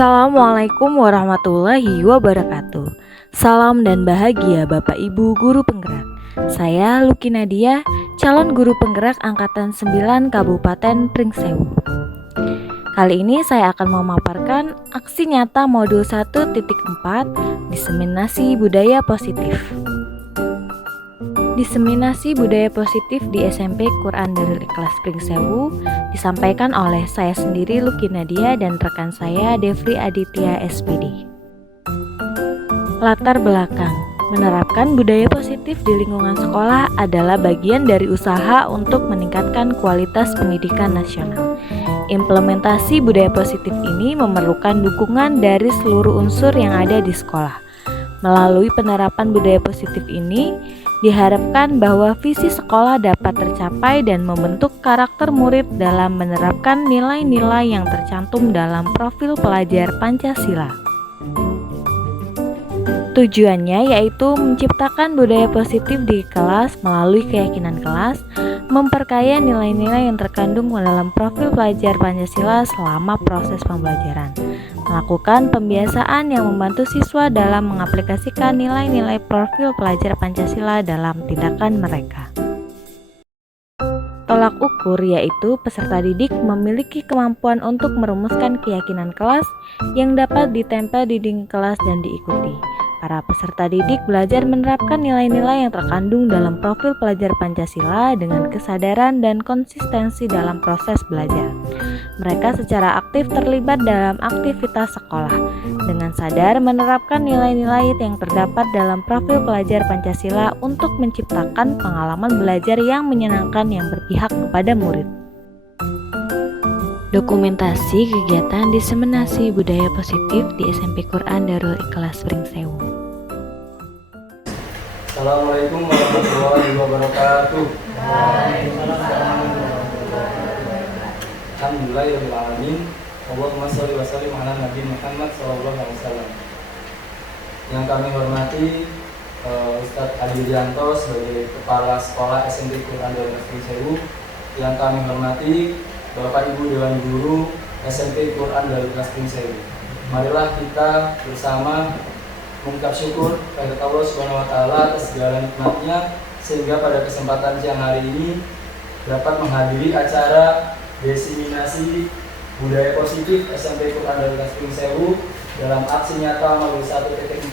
Assalamualaikum warahmatullahi wabarakatuh. Salam dan bahagia Bapak Ibu Guru Penggerak. Saya Lucky Nadia, calon guru penggerak Angkatan 9 Kabupaten Pringsewu. Kali ini saya akan memaparkan aksi nyata modul 1.4 Diseminasi Budaya Positif. Diseminasi budaya positif di SMP Quran Darul Ikhlas Pringsewu disampaikan oleh saya sendiri Lucky Nadia dan rekan saya Devri Aditya SPD. Latar belakang: menerapkan budaya positif di lingkungan sekolah adalah bagian dari usaha untuk meningkatkan kualitas pendidikan nasional. Implementasi budaya positif ini memerlukan dukungan dari seluruh unsur yang ada di sekolah. Melalui penerapan budaya positif ini, diharapkan bahwa visi sekolah dapat tercapai dan membentuk karakter murid dalam menerapkan nilai-nilai yang tercantum dalam profil pelajar Pancasila. Tujuannya yaitu menciptakan budaya positif di kelas melalui keyakinan kelas, memperkaya nilai-nilai yang terkandung dalam profil pelajar Pancasila selama proses pembelajaran, melakukan pembiasaan yang membantu siswa dalam mengaplikasikan nilai-nilai profil pelajar Pancasila dalam tindakan mereka. Tolak ukur yaitu peserta didik memiliki kemampuan untuk merumuskan keyakinan kelas yang dapat ditempel di dinding kelas dan diikuti. Para peserta didik belajar menerapkan nilai-nilai yang terkandung dalam profil pelajar Pancasila dengan kesadaran dan konsistensi dalam proses belajar. Mereka secara aktif terlibat dalam aktivitas sekolah, dengan sadar menerapkan nilai-nilai yang terdapat dalam profil pelajar Pancasila untuk menciptakan pengalaman belajar yang menyenangkan yang berpihak kepada murid. Dokumentasi kegiatan diseminasi budaya positif di SMP Quran Darul Ikhlas Pringsewu. Assalamualaikum warahmatullahi wabarakatuh. Alhamdulillahirrahmanirrahim. Allahumma sholli wa sallim ala Nabi Muhammad sallallahu alaihi wasallam. Yang kami hormati Ustadz Ali Rianto sebagai Kepala Sekolah SMP Quran Darul Ikhlas Pringsewu. Yang kami hormati Bapak Ibu Dewan Guru SMP Quran Darul Ikhlas Pringsewu. Marilah kita bersama mengucap syukur kepada Allah Subhanahu wa taala atas segala nikmatnya sehingga pada kesempatan siang hari ini dapat menghadiri acara diseminasi budaya positif SMP Quran Darul Ikhlas Pringsewu dalam aksi nyata modul 1.4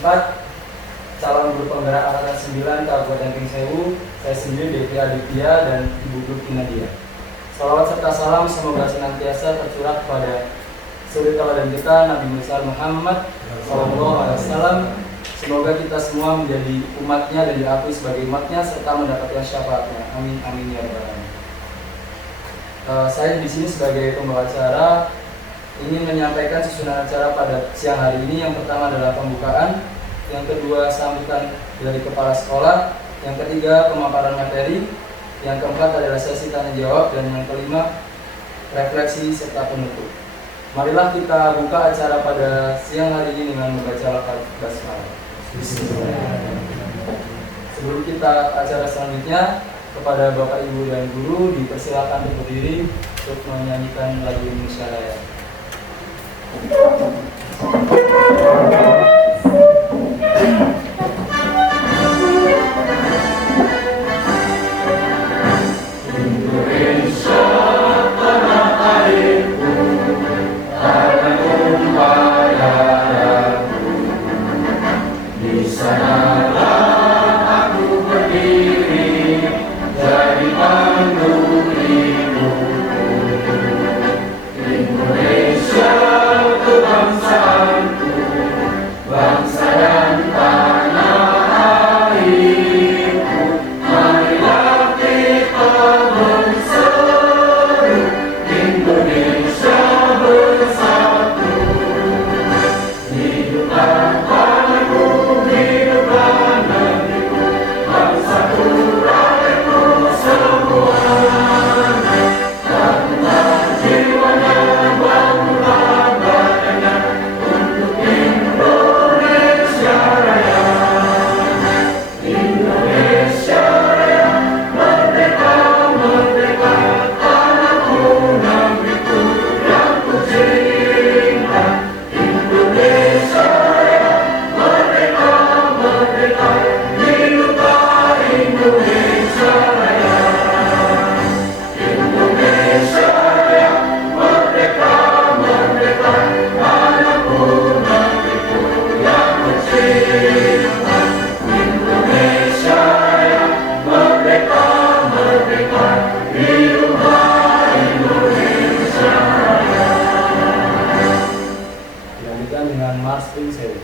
calon guru penggerak Angkatan 9 Kabupaten Pringsewu. Saya sendiri Devri Aditya dan Ibu Lucky Nadia. Salawat serta salam semoga senantiasa tercurah kepada suri tauladan kita Nabi Muhammad SAW. Semoga kita semua menjadi umatnya dan diakui sebagai umatnya serta mendapatkan syafaatnya. Amin amin ya rabbal alamin. Saya di sini sebagai pembawa acara ingin menyampaikan susunan acara pada siang hari ini. Yang pertama adalah pembukaan, yang kedua sambutan dari kepala sekolah, yang ketiga pemaparan materi, yang keempat adalah sesi tanya jawab, dan yang kelima refleksi serta penutup. Marilah kita buka acara pada siang hari ini dengan membaca lafaz basmalah. Sebelum kita acara selanjutnya, kepada Bapak Ibu dan Guru dipersilakan untuk berdiri untuk menyanyikan lagu Indonesia Raya. Indonesia, dengan Mars Pink Sewu.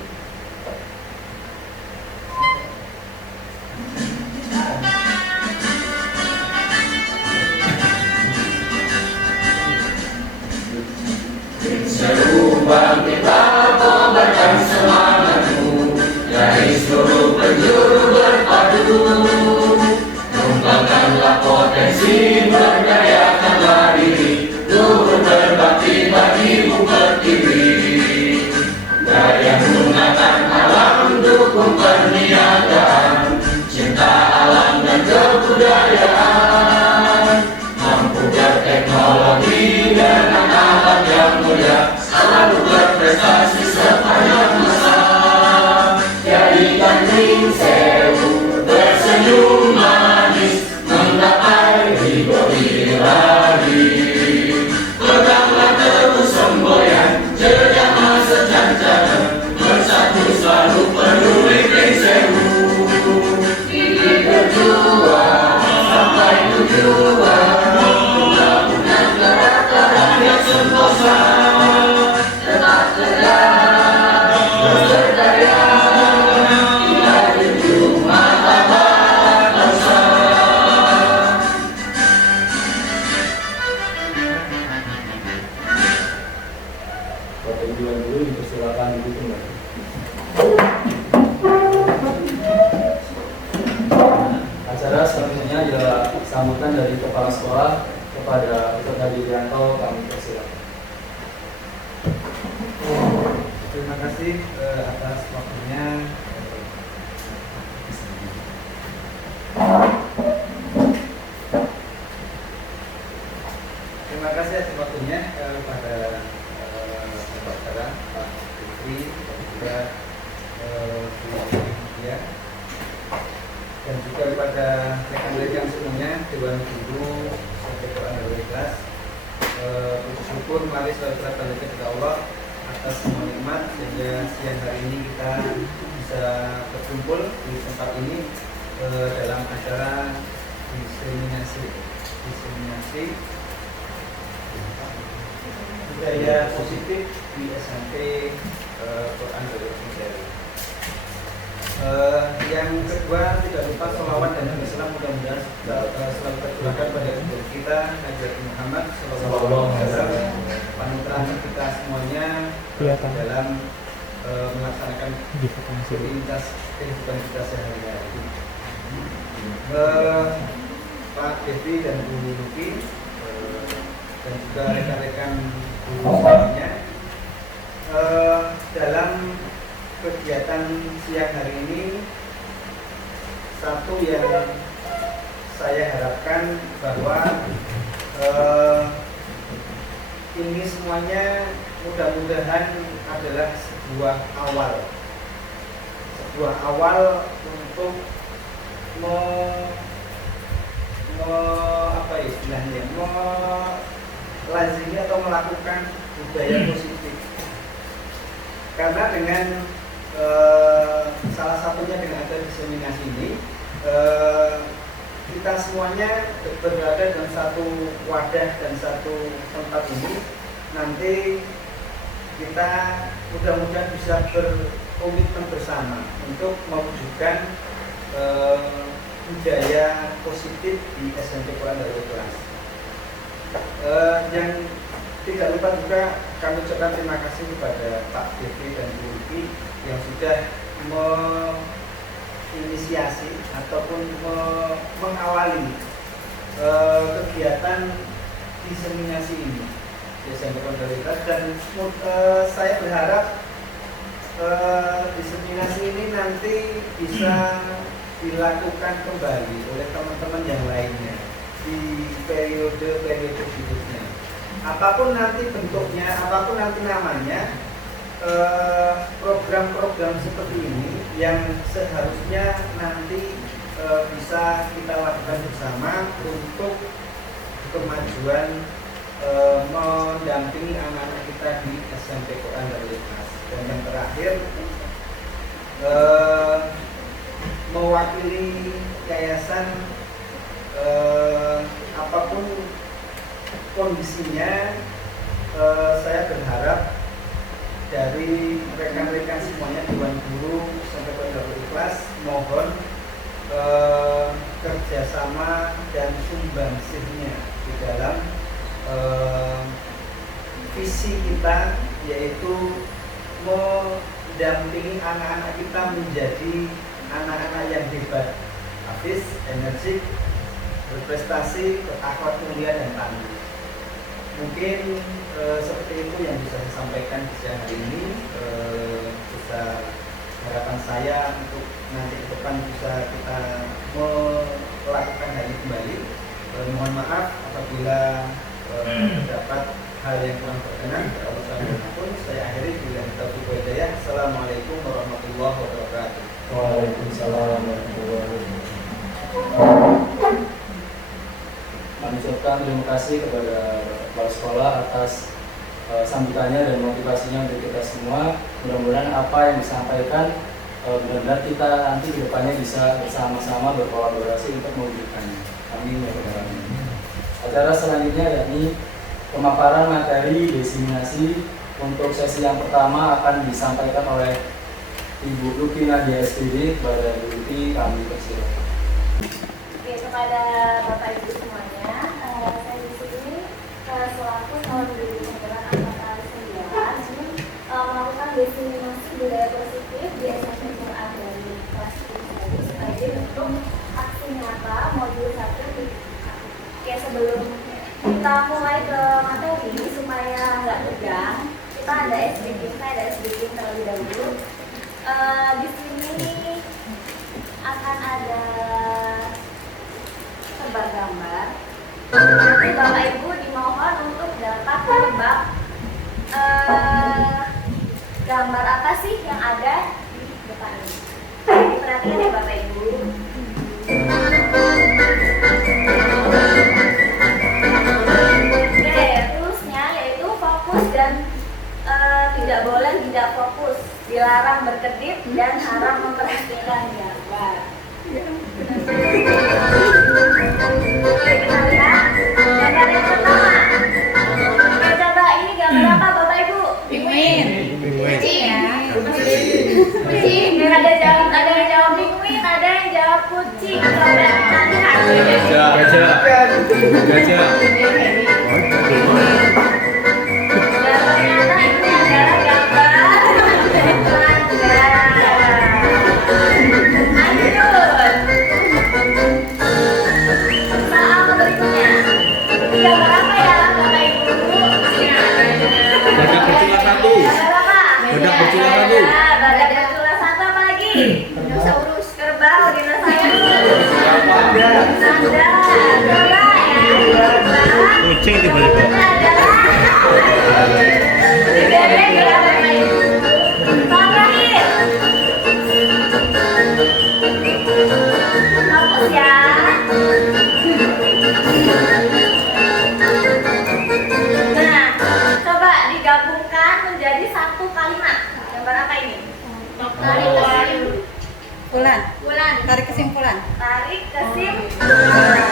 Bapak Ibu yang dulu dipersilakan duduk kembali. Acara selanjutnya adalah sambutan dari Kepala Sekolah kepada Ustaz Hadi Rianto, kami persilakan. Terima kasih atas waktunya. Terima kasih atas waktunya kepada Bapak Sarah, Pak Fikri, dan juga ya, dan juga kepada rekan-rekan semuanya, Dewan Guru, sampai Quran dari kelas. Puji syukur, mari selalu terima kepada Allah atas semua nikmat sehingga siang hari ini kita bisa berkumpul di tempat ini dalam acara diseminasi budaya positif di SMP Quran dari Indonesia. Yang kedua, tidak lupa sholawat dan salam mudah-mudahan selalu tercurahkan pada guru kita Nabi Muhammad Sallallahu Alaihi Wasallam, panutan kita semuanya dalam melaksanakan aktivitas kehidupan kita sehari-hari. Pak Devi dan Bu Luki dan juga rekan-rekan guru semuanya, dalam kegiatan siang hari ini, satu yang saya harapkan bahwa ini semuanya mudah-mudahan adalah sebuah awal untuk melazimi atau melakukan budaya positif. Karena dengan salah satunya dengan ada diseminasi ini, kita semuanya berada dalam satu wadah dan satu tempat ini. Nanti kita mudah-mudahan bisa berkomitmen bersama untuk mewujudkan budaya positif di SMP Quran Darul Ikhlas. Yang tidak lupa juga kami ucapkan terima kasih kepada Pak Devi dan Bu Luki yang sudah menginisiasi ataupun mengawali kegiatan diseminasi ini di SMP Quran Darul Ikhlas, dan saya berharap diseminasi ini nanti bisa dilakukan kembali oleh teman-teman yang lainnya di periode berikutnya. Apapun nanti bentuknya, apapun nanti namanya, program-program seperti ini yang seharusnya nanti bisa kita lakukan bersama untuk kemajuan mendampingi anak-anak kita di SMP Quran Darul Ikhlas. Dan yang terakhir, mewakili yayasan, apapun kondisinya, saya berharap dari rekan-rekan semuanya, Dewan Guru sampai ke kelas, mohon kerjasama dan sumbangsihnya di dalam visi kita, yaitu mendampingi anak-anak kita menjadi anak-anak yang hebat, habis, energik, berprestasi, berakhlak mulia dan tangguh. Mungkin seperti itu yang bisa saya sampaikan di siang hari ini. Bisa harapan saya untuk nanti ke depan bisa kita melakukan hal ini kembali. Mohon maaf apabila terdapat hal yang kurang berkenan. Saya akhiri dengan taufiq wal hidayah. Assalamualaikum warahmatullahi wabarakatuh. Waalaikumsalam warahmatullahi wabarakatuh. Kami ucapkan terima kasih kepada Bapak Kepala Sekolah atas sambutannya dan motivasinya untuk kita semua. Mudah-mudahan apa yang disampaikan benar-benar kita nanti ke depannya bisa bersama-sama berkolaborasi untuk mewujudkannya. Amin ya rabbal alamin. Acara selanjutnya yakni pemaparan materi diseminasi. Untuk sesi yang pertama akan disampaikan oleh Ibu Luki Nadia SPD. Kepada Ibu Luki kami persilakan. Oke, kepada Bapak Ibu semuanya, saya di sini selaku calon guru penggerak angkatan 9 ingin melakukan diseminasi budaya positif di SMP Quran dari kelas 10 sebagai bentuk aksi nyata modul 1 di. Oke, sebelum kita mulai ke materi supaya nggak tegang, kita ada SBG terlebih dahulu. Di sini akan ada sebar gambar. Nanti Bapak Ibu dimohon untuk dapat menebak gambar apa sih yang ada di depan ini. Perhatikan ya Bapak Ibu. Oke, rulesnya yaitu fokus dan tidak boleh tidak fokus, dilarang berkedip dan haram memperhatikan gambar. Oke, kita lihat gambar yang pertama. Oke, coba ini gambar apa Bapak Ibu? Pinguin. Kucing. Kucing. Ada yang jawab pinguin, ada yang jawab kucing. Coba kita lihat. Gajah. Dan ternyata ini adalah gambar naga. Lanjut. Soal berikutnya. Ini gambar apa ya Bapak Ibu? Badak bercula satu. Gambar apa? Badak bercula satu. Badak bercula satu apa lagi? Dinosaurus. Kerbau, dinosaurus. Nada. Coba ya. Kucing tiba-tiba. Ini adalah Bebek ya Bapak Ibu. Soal terakhir. Fokus ya. Nah, coba digabungkan menjadi satu kalimat. Gambar apa ini? Tarik kesimpulan. Tarik kesimpulan. Tarik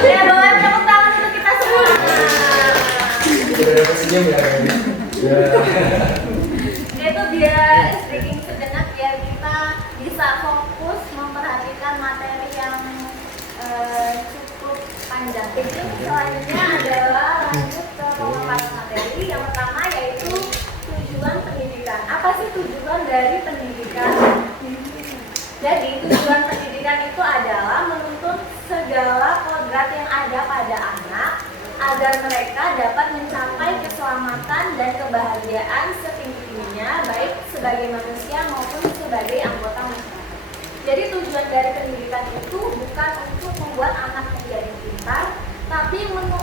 Ya, boleh tepuk tangan untuk kita semua. Senyum ya. Itu biar speaking sejenak biar kita bisa fokus memperhatikan materi yang cukup panjang. Jadi selanjutnya adalah lanjut ke pemaparan materi. Yang pertama yaitu tujuan pendidikan. Apa sih tujuan dari pendidikan? Jadi tujuan pendidikan itu adalah menuntut segala kodrat yang ada pada anak agar mereka dapat mencapai keselamatan dan kebahagiaan setinggi-tingginya baik sebagai manusia maupun sebagai anggota masyarakat. Jadi tujuan dari pendidikan itu bukan untuk membuat anak menjadi pintar, tapi untuk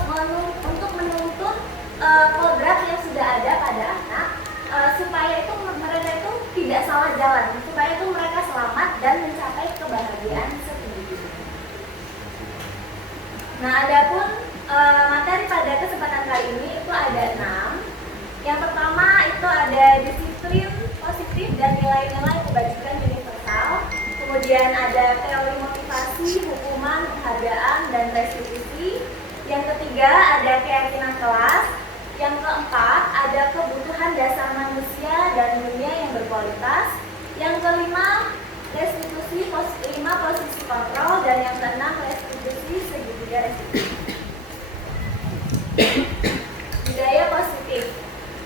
menuntut kodrat yang sudah ada pada anak supaya itu mereka itu tidak salah jalan, supaya itu mereka selamat dan mencapai kebahagiaan setinggi-tingginya. Nah, adapun materi pada kesempatan kali ini itu ada 6. Yang pertama itu ada disiplin positif dan nilai-nilai kebajikan kemudian ada teori motivasi, hukuman, penghargaan, dan restitusi. Yang ketiga ada keyakinan kelas. Yang keempat ada kebutuhan dasar manusia dan dunia yang berkualitas. Yang kelima restitusi, posisi kontrol, dan yang keenam restitusi segitiga restitusi. Budaya positif.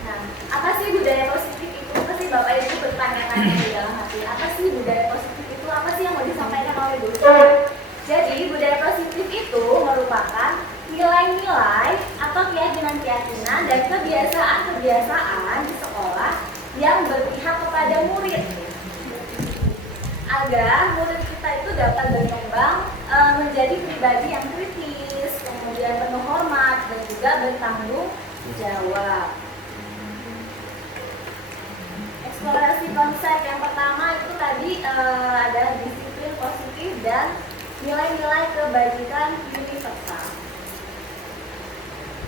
Nah, apa sih budaya positif itu? Pasti Bapak Ibu bertanya-tanya di dalam hati. Apa sih budaya positif itu? Apa sih yang mau disampaikan oleh dosen? Jadi budaya positif itu merupakan nilai-nilai atau keyakinan-keyakinan dan kebiasaan-kebiasaan di sekolah yang berpihak kepada murid, agar murid kita itu dapat berkembang menjadi pribadi yang kritis, kemudian penuh hormat, dan juga bertanggung jawab. Eksplorasi konsep yang pertama itu tadi ada disiplin positif dan nilai-nilai kebajikan universal.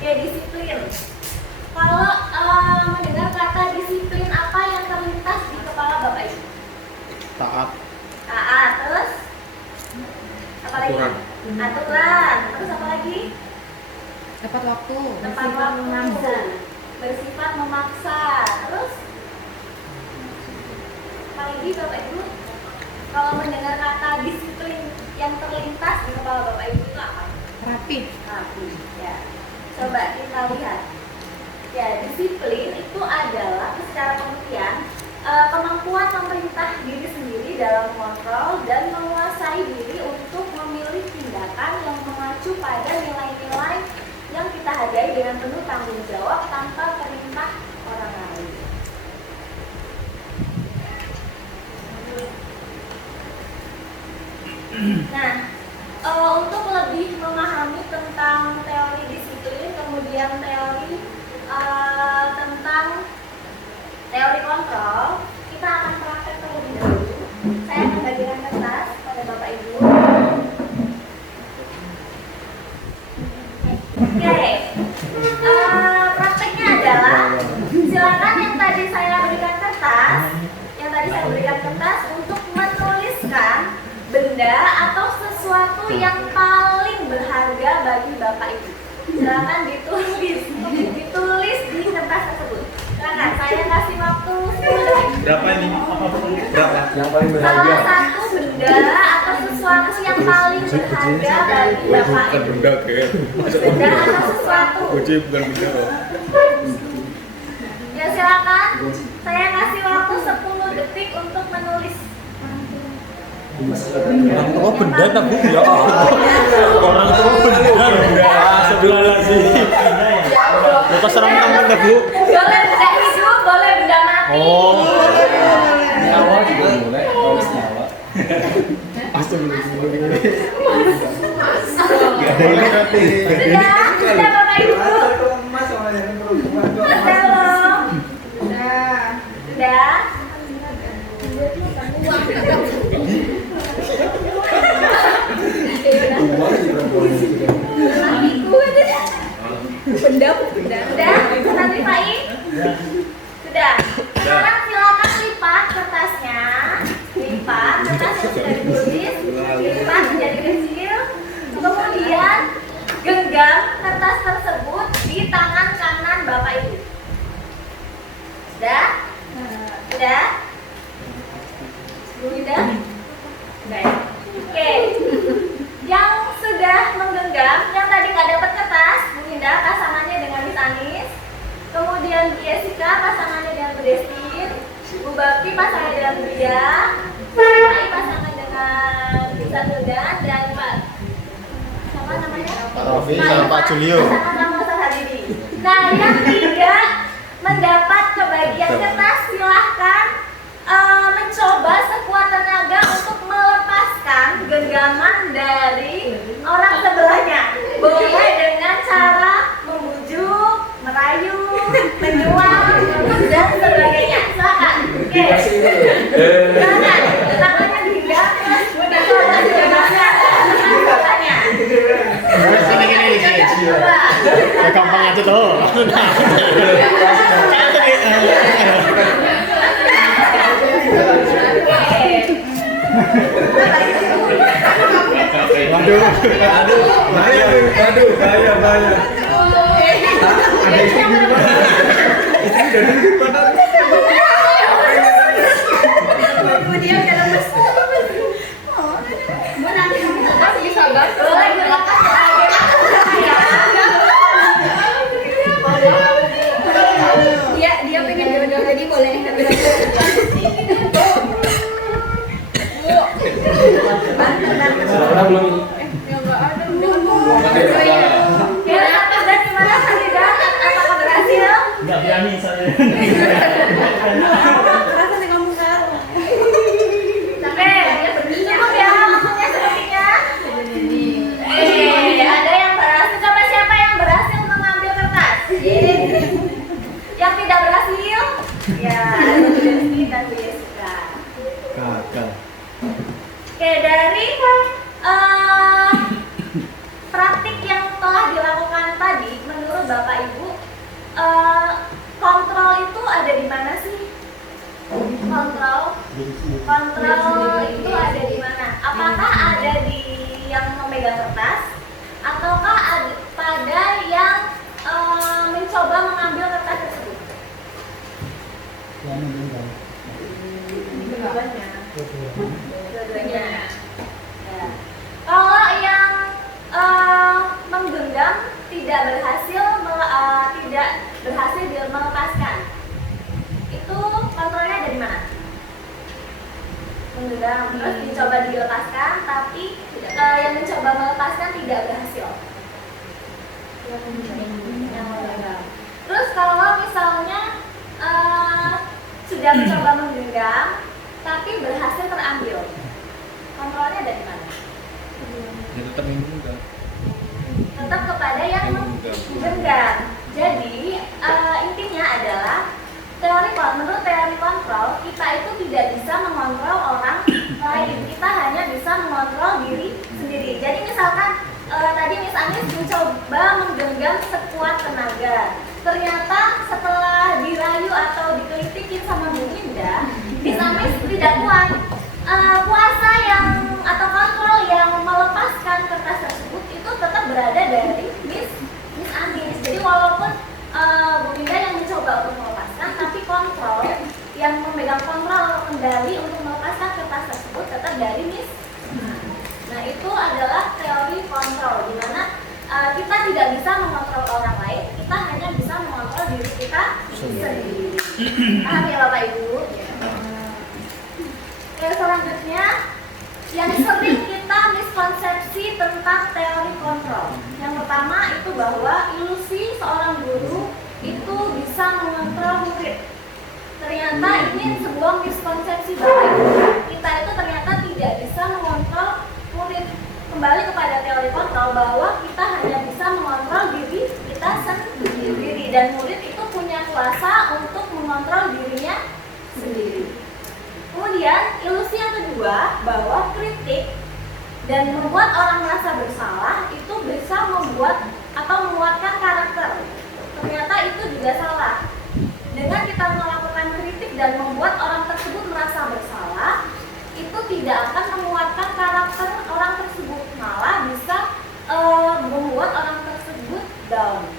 Oke, disiplin. Kalau mendengar kata disiplin, apa yang terlintas di kepala Bapak Ibu? Taat. Taat, terus apa lagi? Aturan. Aturan. Terus apa lagi? Tepat waktu. Tepat waktu. Bersifat memaksa. Terus apa lagi Bapak Ibu? Kalau mendengar kata disiplin yang terlintas di kepala Bapak Ibu itu apa? Rapi. Rapi. Ya. Coba kita lihat. Ya, disiplin itu adalah secara pengertian kemampuan memerintah diri sendiri dalam mengontrol dan menguasai diri untuk memilih tindakan yang mengacu pada nilai-nilai yang kita hargai dengan penuh tanggung jawab tanpa perintah orang lain. Nah, untuk lebih memahami tentang teori disiplin, kemudian teori tentang teori kontrol, kita akan praktek terlebih dahulu. Saya akan bagikan kertas pada Bapak Ibu. Oke, prakteknya adalah silakan yang tadi saya berikan kertas, untuk menuliskan benda atau sesuatu yang paling berharga bagi Bapak Ibu. Silakan ditulis di kertas tersebut. Silakan, saya kasih waktu 10 detik. Berapa ini? Berapa? Yang paling berharga. Salah satu benda atau sesuatu yang paling berharga bagi Bapak Ibu. Benda kayak. Benda atau sesuatu. Uji bukan benda loh. Ya silakan. Saya kasih waktu 10 detik untuk menulis. Orang tua benda tak bu? Ya orang tua benda. Sebelah sih. Kita serang teman tak bu? Boleh benda hidup, boleh benda mati. Oh. Nyawa juga boleh, kalau nyawa. Sudah Bapak Ibu. Mas sama yang berhubungan doang. Sudah belum? Sudah. Sudah, Santri Fai? Sudah. Sekarang silakan lipat kertasnya. Lipat kertas yang sudah ditulis. Lipat menjadi kecil. Kemudian genggam kertas tersebut di tangan kanan Bapak Ibu. Sudah? Sudah? Sudah? Sudah. Oke. Yang sudah menggenggam, yang tadi nggak dapat kertas, Bu Indah pasangannya dengan Miss Anis. Kemudian Bu Jessica pasangannya dengan Bu Destin. Bu Bakti pasangannya dengan Bu Ria. Pak pasangan dengan Bisa Hildan dan Pak siapa namanya? Pak Rofi sama Pak Julio. Pasangan sama Ustaz Habibie. Nah, yang tidak mendapat kebagian kertas silahkan mencoba sekuat tenaga untuk melepaskan genggaman dari orang sebelahnya. Boleh dengan cara membujuk, merayu, menyuap, dan sebagainya. Silakan. Oke. Silakan. Tangannya dihilang, terus mencoba genggamannya dengan sebelahnya. Coba. Gampang aja tuh. Oke. Bahaya. Ada istri di rumah. Istri dari mana? Kemudian dalam masih sabar. Dia pengen jodoh jadi boleh. Sudah belum ini? Apakah berhasil? Enggak berani saya. Cukup ya maksudnya sepertinya. Ada yang berhasil. Coba siapa yang berhasil mengambil kertas? Yang tidak berhasil? Ya, Rizky dan Bu Jessica. Gagal. Oke, dari praktik yang telah dilakukan tadi, menurut Bapak Ibu, kontrol itu ada di mana sih? Kontrol itu ada di mana? Apakah ada di yang memegang kertas, ataukah ada pada yang mencoba mengambil kertas tersebut? Dua-duanya. Ya. Kalau yang menggenggam tidak berhasil melepaskan, itu kontrolnya dari mana? Menggenggam, terus dicoba dilepaskan, tapi yang mencoba melepaskan tidak berhasil. Yang menggenggam. Terus kalau misalnya sudah mencoba menggenggam, tapi berhasil terambil, kontrolnya dari mana? Ya tetap menggenggam. Tetap kepada yang menggenggam. Jadi intinya adalah menurut teori kontrol, kita itu tidak bisa mengontrol orang lain. Kita hanya bisa mengontrol diri sendiri. Jadi misalkan tadi Miss Anis mencoba menggenggam sekuat tenaga. Ternyata setelah dirayu atau dikelitikin sama Bu Indah, Miss Anis tidak kuat. Kuasa yang atau kontrol yang melepaskan kertas tersebut itu tetap berada dari Miss Anis. Jadi walaupun Bu Indah yang mencoba untuk melepaskan, tapi kontrol yang memegang kontrol kendali untuk melepaskan kertas tersebut tetap dari Miss. Nah, itu adalah teori kontrol, di mana kita tidak bisa mengontrol orang lain, kita hanya bisa mengontrol diri kita sendiri. Paham ya Bapak Ibu? Oke, selanjutnya yang sering kita miskonsepsi tentang teori kontrol. Yang pertama itu bahwa ilusi seorang guru itu bisa mengontrol murid. Ternyata ini sebuah miskonsepsi Bapak Ibu. Kita itu ternyata tidak bisa mengontrol murid. Kembali kepada teori kontrol bahwa kita hanya bisa mengontrol diri kita sendiri, dan murid itu punya kuasa untuk mengontrol dirinya sendiri. Kemudian ilusi yang kedua bahwa kritik dan membuat orang merasa bersalah itu bisa membuat atau menguatkan karakter. Ternyata itu juga salah. Dengan kita melakukan kritik dan membuat orang tersebut merasa bersalah, itu tidak akan menguatkan karakter orang tersebut, malah bisa membuat orang tersebut down.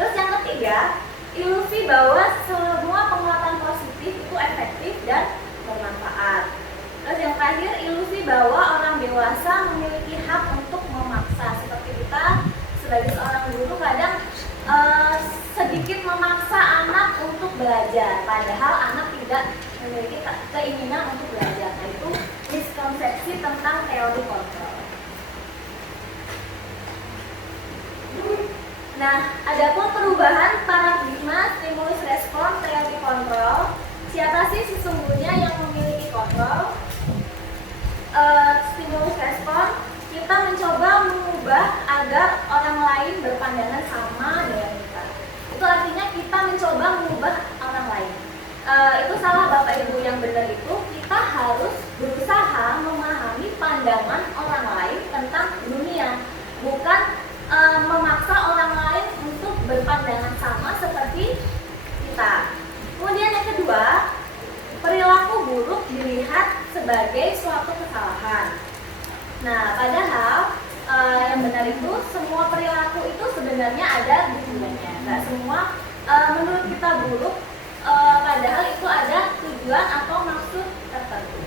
Terus yang ketiga, ilusi bahwa semua penguatan positif itu efektif dan bermanfaat. Terus yang terakhir, ilusi bahwa orang dewasa memiliki hak untuk memaksa. Seperti kita sebagai seorang guru kadang sedikit memaksa anak untuk belajar, padahal anak tidak memiliki keinginan untuk belajar. Nah, itu miskonsepsi tentang teori kontrol. Nah, adapun perubahan paradigma stimulus respon teori kontrol, siapa sih sesungguhnya yang memiliki kontrol? Stimulus respon, kita mencoba mengubah agar orang lain berpandangan sama dengan kita. Itu artinya kita mencoba mengubah orang lain. Itu salah Bapak Ibu, yang benar itu kita harus berusaha memahami pandangan orang lain tentang dunia, bukan memaksa orang lain untuk berpandangan sama seperti kita. Kemudian yang kedua, perilaku buruk dilihat sebagai suatu kesalahan. Nah, padahal yang benar itu semua perilaku itu sebenarnya ada tujuannya. Nggak semua menurut kita buruk, padahal itu ada tujuan atau maksud tertentu.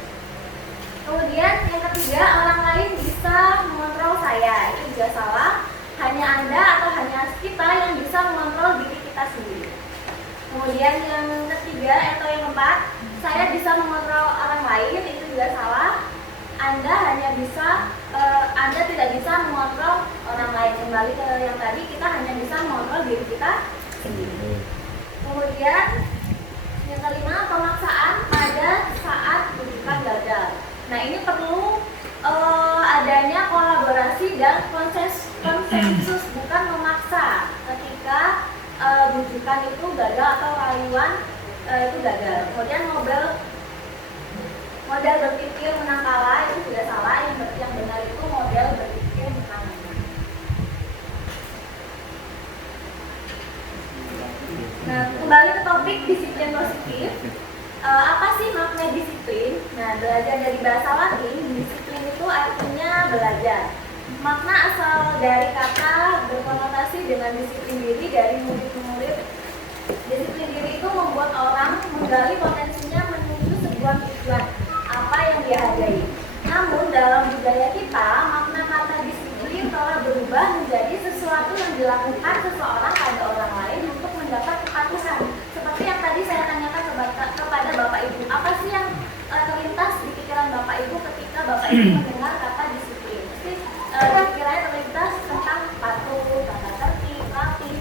Kemudian yang ketiga, orang lain bisa mengontrol saya. Itu juga salah. Hanya Anda atau hanya kita yang bisa mengontrol diri kita sendiri. Kemudian yang ketiga atau yang keempat, saya bisa mengontrol orang lain. Itu juga salah. Anda tidak bisa mengontrol orang lain. Kembali ke yang tadi, kita hanya bisa mengontrol diri kita sendiri. Kemudian yang kelima, pemaksaan pada saat rujukan gagal. Nah, ini perlu adanya kolaborasi dan konsensus, bukan memaksa ketika rujukan itu gagal atau rayuan itu gagal. Kemudian model berpikir menang kalah itu juga salah. Yang benar itu model berpikir menang menang. Nah, kembali ke topik disiplin positif. Apa sih makna disiplin? Nah, belajar dari bahasa Latin, disiplin itu artinya belajar. Makna asal dari kata berkonotasi dengan disiplin diri dari murid-murid. Disiplin diri itu membuat orang menggali potensinya menuju sebuah tujuan, apa yang dia hargai. Namun dalam budaya kita, makna kata disiplin telah berubah menjadi sesuatu yang dilakukan seseorang pada orang lain untuk mendapat kepatuhan. Seperti yang tadi saya tanyakan kepada Bapak Ibu, apa sih yang terlintas di pikiran Bapak Ibu ketika Bapak Ibu mendengar kata disiplin? Pasti pikirannya terlintas tentang patuh, tata tertib, rapi,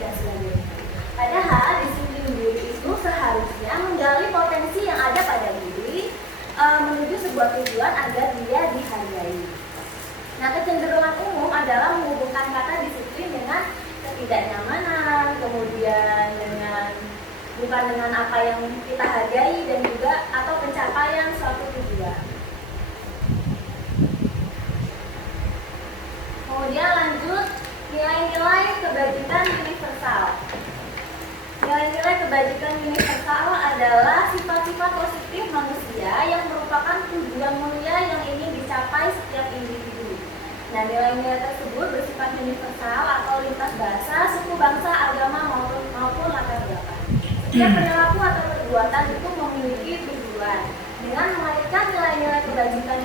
dan sebagainya. Padahal disiplin diri itu seharusnya menggali potensi yang ada pada diri menuju sebuah tujuan agar dia dihargai. Nah, kecenderungan umum adalah menghubungkan kata disiplin dengan ketidaknyamanan, kemudian bukan dengan apa yang kita hargai dan juga atau pencapaian suatu tujuan. Kemudian lanjut, nilai-nilai kebajikan universal. Nilai-nilai kebajikan universal adalah sifat-sifat positif manusia yang merupakan tujuan mulia yang ingin dicapai setiap individu. Nah, nilai-nilai tersebut bersifat universal atau lintas bahasa, suku, bangsa, agama maupun latar belakang. Setiap perilaku atau perbuatan itu memiliki tujuan. Dengan melahirkan nilai-nilai kebajikan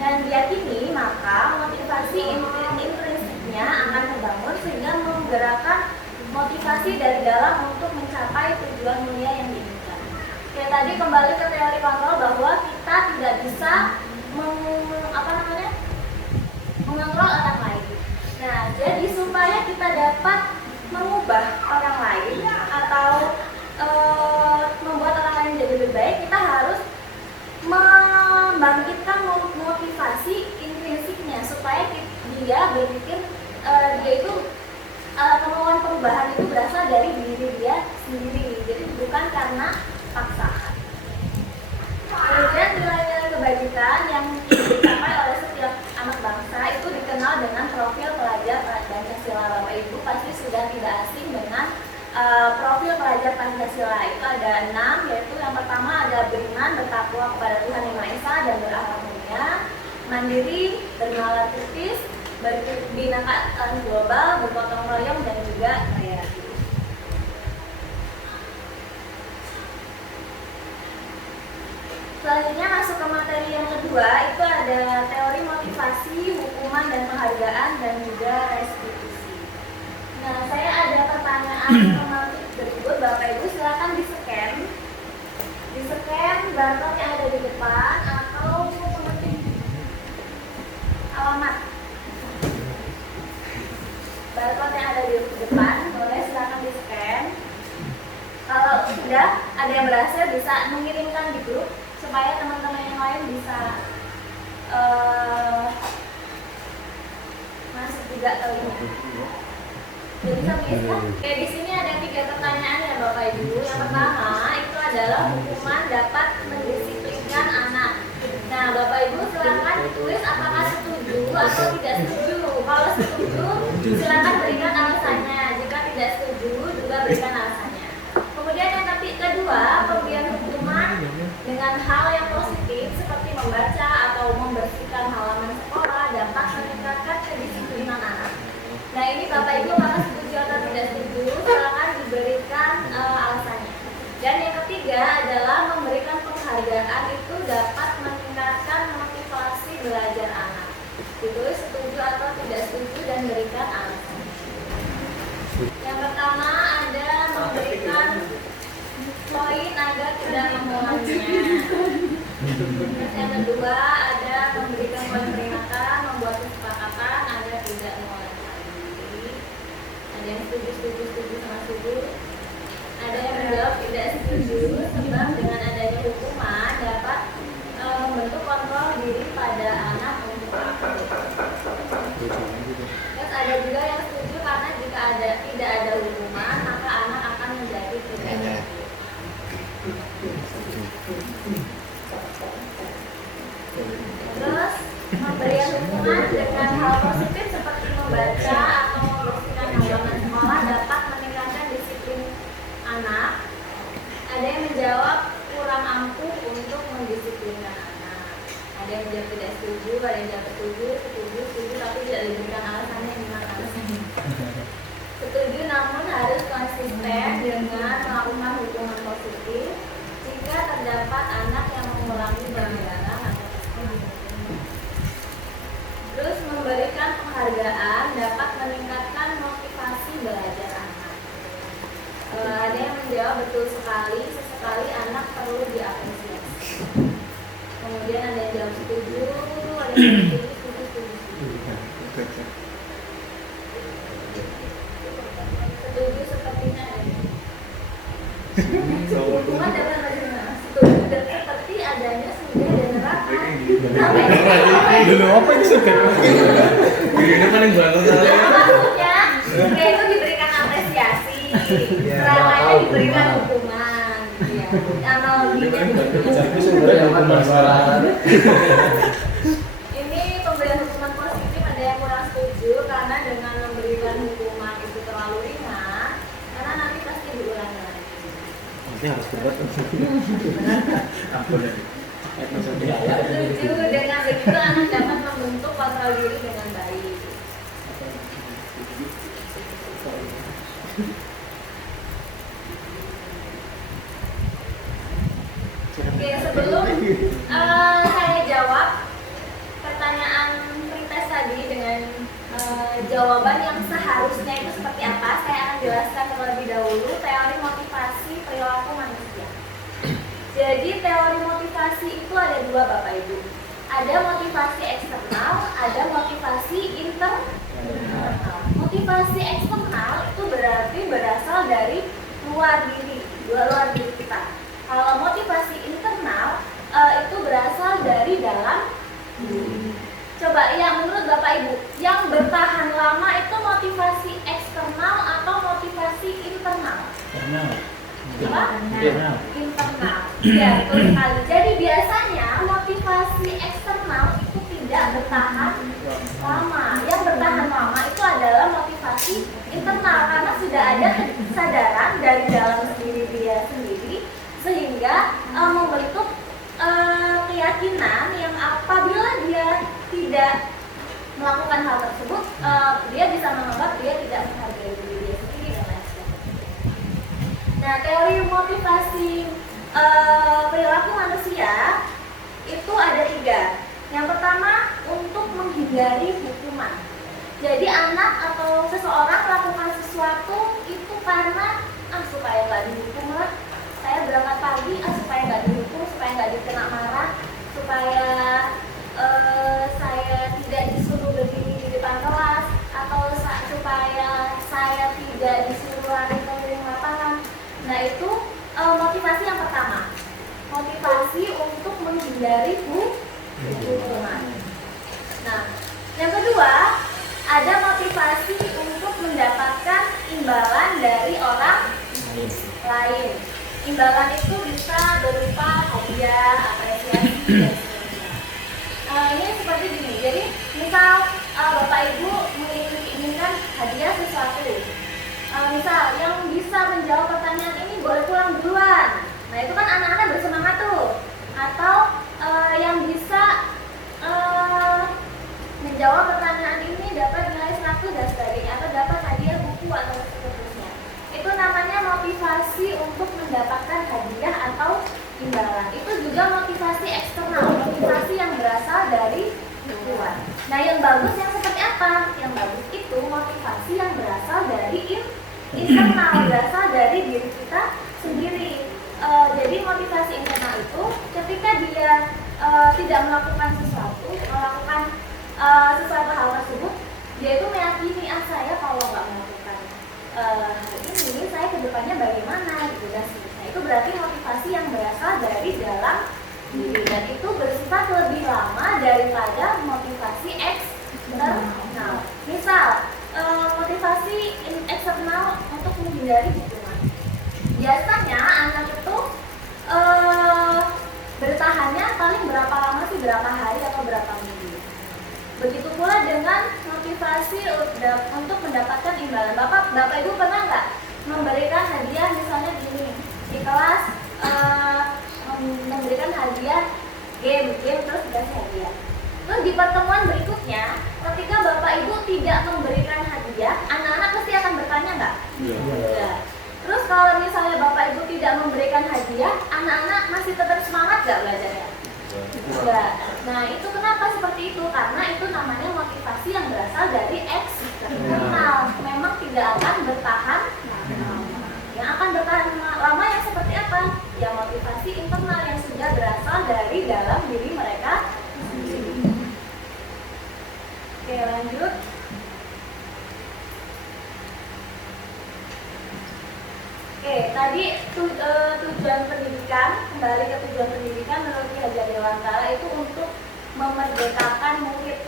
yang diyakini, maka motivasi intrinsiknya akan terbangun sehingga menggerakkan motivasi dari dalam untuk mencapai tujuan mulia yang diinginkan. Oke, tadi kembali ke teori kontrol bahwa kita tidak bisa mengontrol orang lain. Nah, jadi supaya kita dapat mengubah orang lain atau membuat orang lain jadi lebih baik, kita harus membangkitkan motivasi intrinsiknya supaya dia berpikir dia itu kemauan perubahan itu berasal dari diri dia sendiri, jadi bukan karena paksaan. Kemudian nilai-nilai kebajikan yang dicapai oleh setiap anak bangsa itu dikenal dengan profil pelajar Pancasila. Bapak Ibu pasti sudah tidak asing dengan profil pelajar Pancasila. Itu ada 6, yaitu yang pertama ada beriman, bertakwa kepada Tuhan Yang Maha Esa dan berakhlak mulia, mandiri, bernalar kritis, berbinakaan global, bergotong royong, dan juga kreatif. Selanjutnya masuk ke materi yang kedua, itu ada teori motivasi, hukuman dan penghargaan, dan juga restitusi. Nah, saya ada pertanyaan informatif berikut, Bapak Ibu silakan di-scan barcode yang ada di depan atau mengetik alamat. Barcode yang ada di depan, boleh silakan di-scan. Kalau sudah ada yang berhasil, bisa mengirimkan di grup supaya teman-teman yang lain bisa masuk juga ke link. Jadi bisa mengiskan. Oke, di sini ada 3 pertanyaan ya Bapak Ibu. Yang pertama itu adalah hukuman dapat mendisiplinkan anak. Nah, Bapak Ibu silakan ditulis apakah setuju atau tidak setuju. Kalau setuju, silakan berikan alasannya. Jika tidak setuju, juga berikan alasannya. Kemudian yang kedua, pemberian hukuman dengan dengan hal yang positif seperti membaca atau membersihkan halaman sekolah dapat meningkatkan kedisiplinan anak. Nah ini Bapak Ibu apakah setuju atau tidak setuju? Silakan diberikan alasannya. Dan yang ketiga adalah memberikan penghargaan itu dapat meningkatkan motivasi belajar anak. Ditulis setuju atau tidak setuju dan berikan alasan. Yang pertama ada memberikan poin agar tidak mengulangnya. Terus yang kedua ada memberikan poin peringatan, membuat kesepakatan agar tidak mengulangi lagi. Ada yang setuju sama setuju. Ada yang menjawab tidak setuju sebab dengan adanya hukuman dapat membentuk kontrol diri pada anak untuk itu. Terus ada juga yang setuju karena jika tidak ada hukuman maka anak akan menjadi tidak aktif. Terus memberikan hukuman dengan hal positif seperti membaca atau membersihkan halaman sekolah dapat meningkatkan disiplin anak. Ada yang menjawab kurang ampuh untuk mendisiplinkan anak. Ada yang menjawab tidak setuju, ada yang menjawab setuju, tapi tidak diberikan alasannya gimana alasannya. Setuju namun harus konsisten dengan melakukan hukuman positif jika terdapat anak yang mengulangi pelanggaran atau kesalahan. Terus memberikan penghargaan dapat meningkatkan motivasi belajar anak. Ada yang menjawab betul sekali, sesekali anak perlu diapresiasi. Kemudian ada yang jawab setuju, ada yang setuju. Setuju sepertinya ada. Hukuman dapat bagaimana? Setuju dan seperti adanya surga dan neraka. Dulu apa yang suka? Ini paling banget. Maksudnya, surga itu diberikan apresiasi, nerakanya diberikan hukuman. Ya. Analoginya ini pemberian hukuman positif ada yang kurang setuju karena dengan memberikan hukuman itu terlalu ringan, karena nanti pasti diulangi lagi. Nanti harus berat. Setuju dengan begitu anak dapat membentuk kontrol diri dengan baik. Oke, sebelum saya jawab pertanyaan pretest tadi dengan jawaban yang seharusnya itu seperti apa, saya akan jelaskan terlebih dahulu teori motivasi perilaku manusia. Jadi teori motivasi itu ada dua Bapak Ibu. Ada motivasi eksternal, ada motivasi internal. Motivasi eksternal itu berarti berasal dari luar diri kita. Kalau motivasi internal itu berasal dari dalam diri. Coba yang menurut Bapak Ibu, yang bertahan lama itu motivasi eksternal atau motivasi internal? Apa? Internal. Ya, betul sekali. Jadi biasanya motivasi eksternal itu tidak bertahan lama. Yang bertahan lama itu adalah motivasi internal karena sudah ada kesadaran dari dalam diri dia sendiri sehingga membentuk keyakinan yang apabila dia tidak melakukan hal tersebut, dia bisa menganggap dia tidak menghargai diri dia sendiri dan lain sebagainya. Nah, teori motivasi perilaku manusia itu ada tiga. Yang pertama, untuk menghindari hukuman. Jadi anak atau seseorang melakukan sesuatu itu karena supaya nggak dihukum lah. Saya berangkat pagi supaya nggak dihukum, supaya nggak dikena marah, supaya saya tidak disuruh berdiri di depan kelas, atau supaya saya tidak disuruh lari keliling lapangan. Nah itu motivasi yang pertama, motivasi untuk menghindari hukuman. Nah yang kedua ada motivasi untuk mendapatkan imbalan dari orang lain. Imbalan itu bisa berupa hadiah, apresiasi, dan sebagainya. Ini seperti gini. Jadi misal Bapak Ibu menginginkan hadiah sesuatu. Misal yang bisa menjawab pertanyaan ini boleh pulang duluan. Nah itu kan anak-anak bersemangat tuh. Nah, yang bagus yang seperti apa? Yang bagus itu motivasi yang berasal dari internal, berasal dari diri kita sendiri. Jadi motivasi internal itu ketika dia tidak melakukan sesuatu hal tersebut, dia itu meyakini saya kalau nggak melakukan hal ini, saya kedepannya bagaimana gitu dan seterusnya. Itu berarti motivasi yang berasal dari dalam diri dan itu bersifat lebih lama daripada motivasi eksternal. Misal motivasi eksternal untuk menghindari hukuman. Biasanya anak itu bertahannya paling berapa lama sih, berapa hari atau berapa minggu. Begitu pula dengan motivasi untuk mendapatkan imbalan. Bapak Ibu pernah nggak memberikan hadiah misalnya gini di kelas, memberikan hadiah game terus dikasih hadiah. Terus di pertemuan berikutnya, ketika Bapak Ibu tidak memberikan hadiah, anak-anak pasti akan bertanya nggak? Iya. Terus kalau misalnya Bapak Ibu tidak memberikan hadiah, anak-anak masih tetap semangat nggak belajarnya? Enggak. Nah, itu kenapa seperti itu? Karena itu namanya motivasi yang berasal dari eksternal. Memang tidak akan bertahan lama. Yang akan bertahan lama yang seperti apa? Ya motivasi internal yang sudah berasal dari dalam diri mereka sendiri. Oke, lanjut. Oke, tadi tujuan pendidikan, kembali ke tujuan pendidikan menurut Ki Hajar Dewantara itu untuk memerdekakan murid.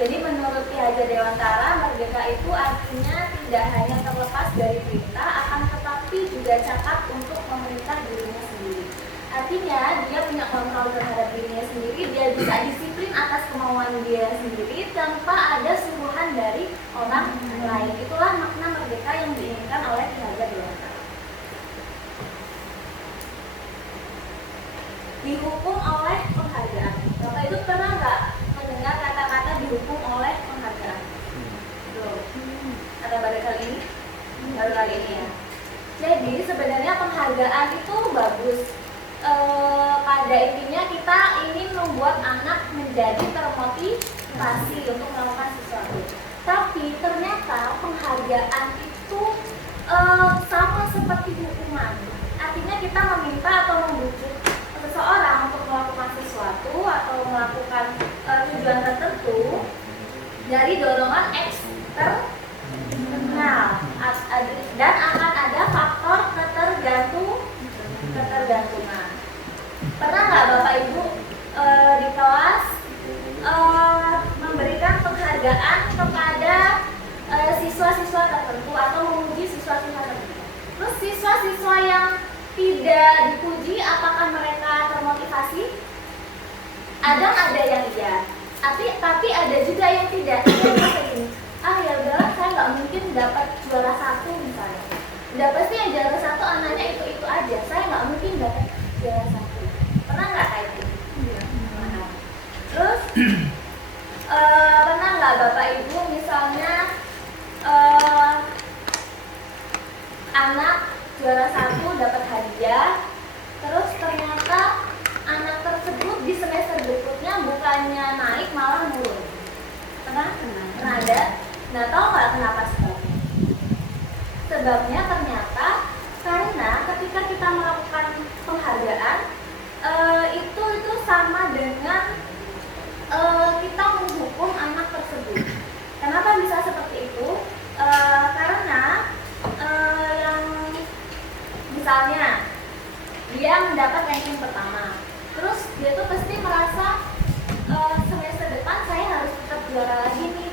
Jadi menurut Ki Hajar Dewantara, merdeka itu artinya tidak hanya terlepas dari perintah, akan tetapi juga cakap untuk memerintah dirinya sendiri. Artinya dia punya kontrol terhadap dirinya sendiri, dia bisa disiplin atas kemauan dia sendiri tanpa ada suruhan dari orang lain. Itulah makna merdeka yang diinginkan oleh Ki Hajar Dewantara. Dihukum oleh penghargaan. Bapak itu pernah nggak mendengar kata-kata dihukum oleh penghargaan? Belum. Ada baru kali ini? Baru kali ini ya. Jadi sebenarnya penghargaan itu bagus. Pada intinya kita ingin membuat anak menjadi termotivasi untuk melakukan sesuatu. Tapi ternyata penghargaan itu sama seperti hukuman. Artinya kita meminta atau membujuk seseorang untuk melakukan sesuatu atau melakukan tujuan tertentu dari dorongan eksternal dan akan ada faktor ketergantungan. Pernah nggak Bapak Ibu di kelas memberikan penghargaan kepada siswa-siswa tertentu atau memuji siswa-siswa tertentu? Terus siswa-siswa yang tidak dipuji, apakah mereka termotivasi? Ada yang iya, tapi ada juga yang tidak. Ya udahlah, saya nggak mungkin dapat juara satu misalnya. Udah pasti yang juara satu anaknya itu aja. Saya nggak mungkin dapat juara satu. Pernah nggak kayak gitu? Pernah. Terus pernah nggak Bapak Ibu misalnya anak juara satu dapat hadiah, terus ternyata anak tersebut di semester berikutnya bukannya naik malah turun. Pernah ada? Nah, tahu nggak kenapa sebabnya? Sebabnya ternyata karena ketika kita melakukan penghargaan itu sama dengan kita menghukum anak tersebut. Kenapa bisa seperti itu? Karena yang misalnya dia mendapat ranking pertama, terus dia tuh pasti merasa semester depan saya harus tetap juara lagi nih.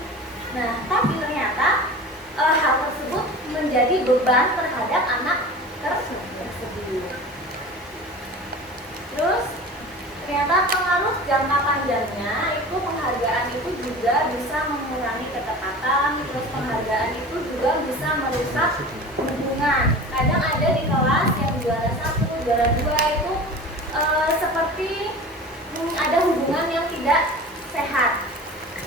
Nah, tapi ternyata hal tersebut menjadi beban terhadap anak tersebut. Terus ternyata pengaruh jangka panjangnya itu penghargaan itu juga bisa mengurangi ketepatan, terus penghargaan itu juga bisa merusak hubungan. Kadang ada di kelas yang juara 1, juara 2 itu seperti ada hubungan yang tidak sehat.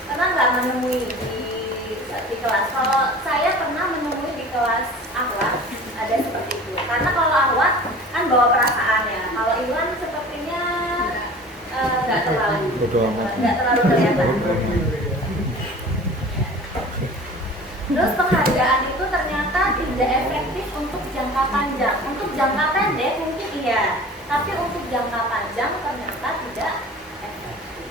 Pernah nggak menemui di kelas? Kalau saya pernah menemui di kelas Ahwat ada seperti itu. Karena kalau Ahwat kan bawa perasaan ya. Kalau Iwan sepertinya nggak terlalu kelihatan. Terus penghargaan itu ternyata tidak efektif untuk jangka panjang. Untuk jangka pendek mungkin iya, tapi untuk jangka panjang ternyata tidak efektif.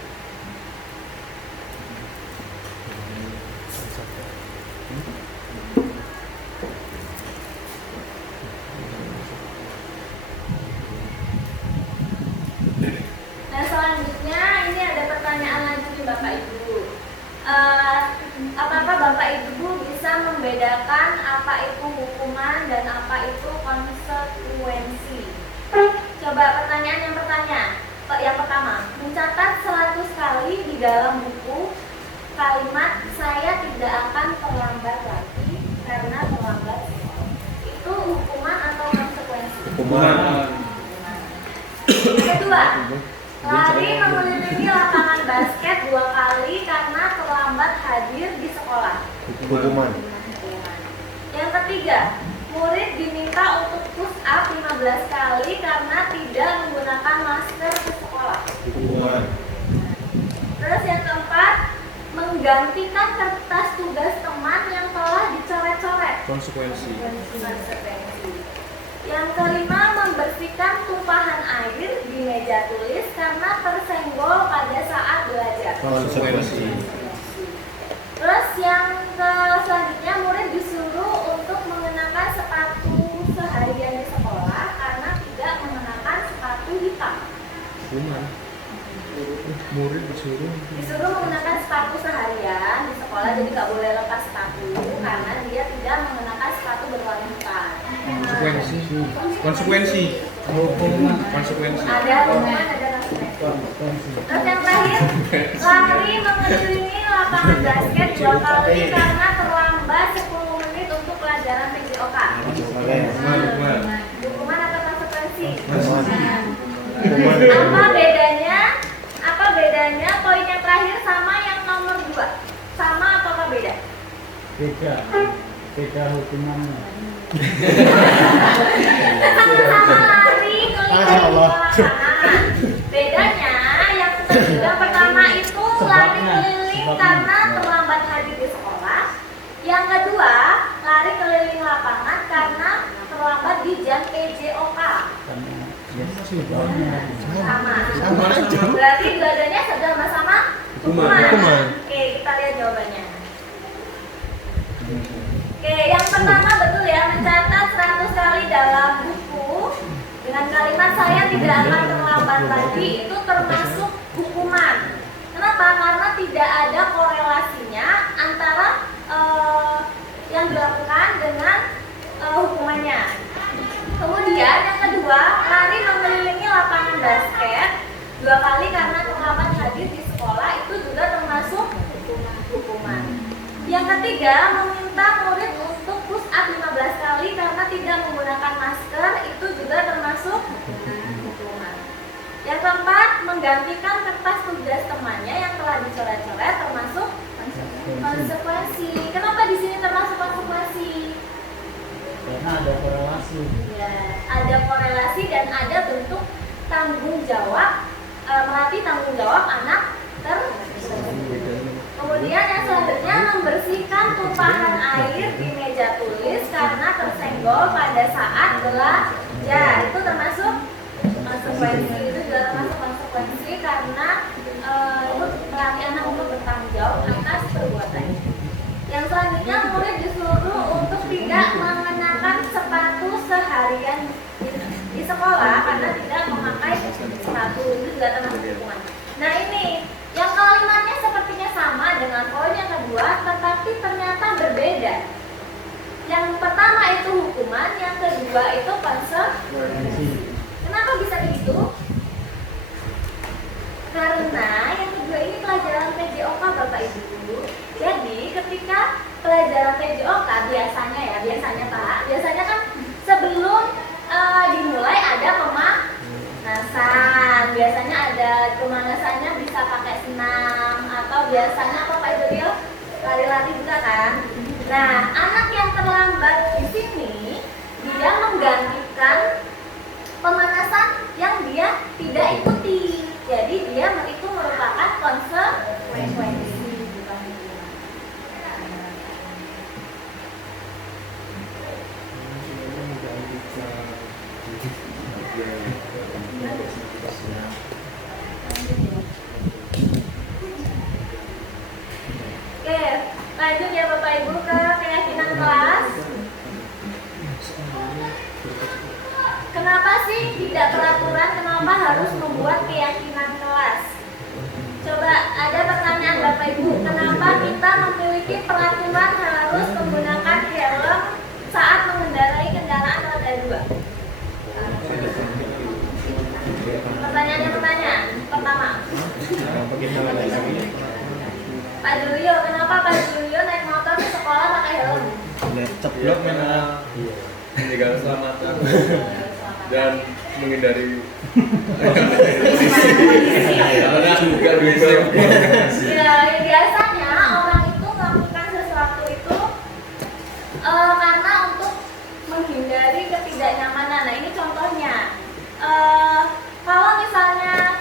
Nah selanjutnya ini ada pertanyaan lanjut nih Bapak Ibu. Apakah Bapak Ibu bisa membedakan apa itu hukuman dan apa itu konsekuensi? Coba pertanyaan yang pertama, mencatat 100 kali di dalam buku kalimat saya tidak akan terlambat lagi karena terlambat sekolah. Itu hukuman atau konsekuensi? Hukuman. Yang kedua, lari mengelilingi lapangan basket 2 kali karena terlambat hadir di sekolah. Hukuman. Yang ketiga, murid diminta untuk push up 15 kali karena tidak menggunakan masker di sekolah. Hukuman. Terus yang keempat, menggantikan kertas tugas teman yang telah dicoret-coret. Konsekuensi. Konsekuensi. Yang kelima, membersihkan tumpahan air di meja tulis karena tersenggol pada saat belajar. Konsekuensi. Terus yang selanjutnya, murid disuruh untuk mengenakan sepatu seharian di sekolah karena tidak mengenakan sepatu hitam. Hukuman. Murid Disuruh menggunakan sepatu seharian di sekolah, jadi nggak boleh lepas sepatu karena dia tidak mengenakan sepatu berwarna hitam. Konsekuensi. Ada hukuman, ada konsekuensi. Terus yang terakhir, lari mengelilingi lapangan basket 2 kali karena terlambat 10 menit untuk pelajaran PJOK. Hukuman atau konsekuensi? Apa bedanya poin yang terakhir sama yang nomor 2? Sama atau beda? Beda hukumannya. Sama-sama lari keliling lapangan. Bedanya yang pertama itu lari keliling karena terlambat hadir di sekolah. Yang kedua, lari keliling lapangan karena terlambat di jam PJOK. Sama. Berarti dua-duanya sama-sama hukuman. Oke, kita lihat jawabannya. Oke, yang pertama betul ya, mencatat 100 kali dalam buku dengan kalimat saya tidak akan terlambat lagi itu termasuk hukuman. Kenapa? Karena tidak ada korelasinya antara yang dilakukan dengan hukumannya. Kemudian yang kedua, lari mengelilingi lapangan basket 2 kali karena terlambat hadir di sekolah itu juga termasuk hukuman. Yang ketiga, meminta murid untuk push up 15 kali karena tidak menggunakan masker itu juga termasuk hukuman. Yang keempat, menggantikan kertas tugas temannya yang telah dicoret-coret termasuk konsekuensi. Kenapa di sini termasuk konsekuensi? Karena ada korelasi. Ya, ada korelasi dan ada bentuk tanggung jawab, melatih tanggung jawab anak Kemudian yang selanjutnya, membersihkan tumpahan air di meja tulis karena tersenggol pada saat belajar. Itu termasuk konsekuensi. Itu juga termasuk konsekuensi karena itu melatih anak untuk bertanggung jawab atas perbuatannya. Yang selanjutnya, murid disuruh untuk tidak mengenakan sepatu seharian di sekolah karena tidak memakai sepatu. Itu juga termasuk hukuman. Nah ini, yang kalimatnya sepertinya sama dengan poin yang kedua, tetapi ternyata berbeda. Yang pertama itu hukuman, yang kedua itu konsekuensi. Kenapa bisa begitu? Karena yang kedua ini pelajaran PJOK Bapak Ibu. Jadi ketika pelajaran PJOK biasanya kan sebelum dimulai ada pemanasan. Biasanya ada pemanasannya bisa pakai senam atau biasanya apa Pak Ibu? Lari-lari juga kan. Nah, anak yang terlambat di sini dia menggantikan pemanasan yang dia tidak ikuti. Jadi dia itu merupakan konsekuensi. Bapak Ibu ke keyakinan kelas. Kenapa sih tidak peraturan? Kenapa harus membuat keyakinan kelas? Coba ada pertanyaan Bapak Ibu, kenapa kita memiliki peraturan harus menggunakan helm saat mengendarai kendaraan roda 2? Pertanyaan yang pertama. Pak Julio, kenapa Pak Julio naik motor ke sekolah pakai helm? Ceplok memang. Menjaga keselamatan dan menghindari Ya, biasanya orang itu melakukan sesuatu itu karena untuk menghindari ketidaknyamanan. Nah, ini contohnya. Kalau misalnya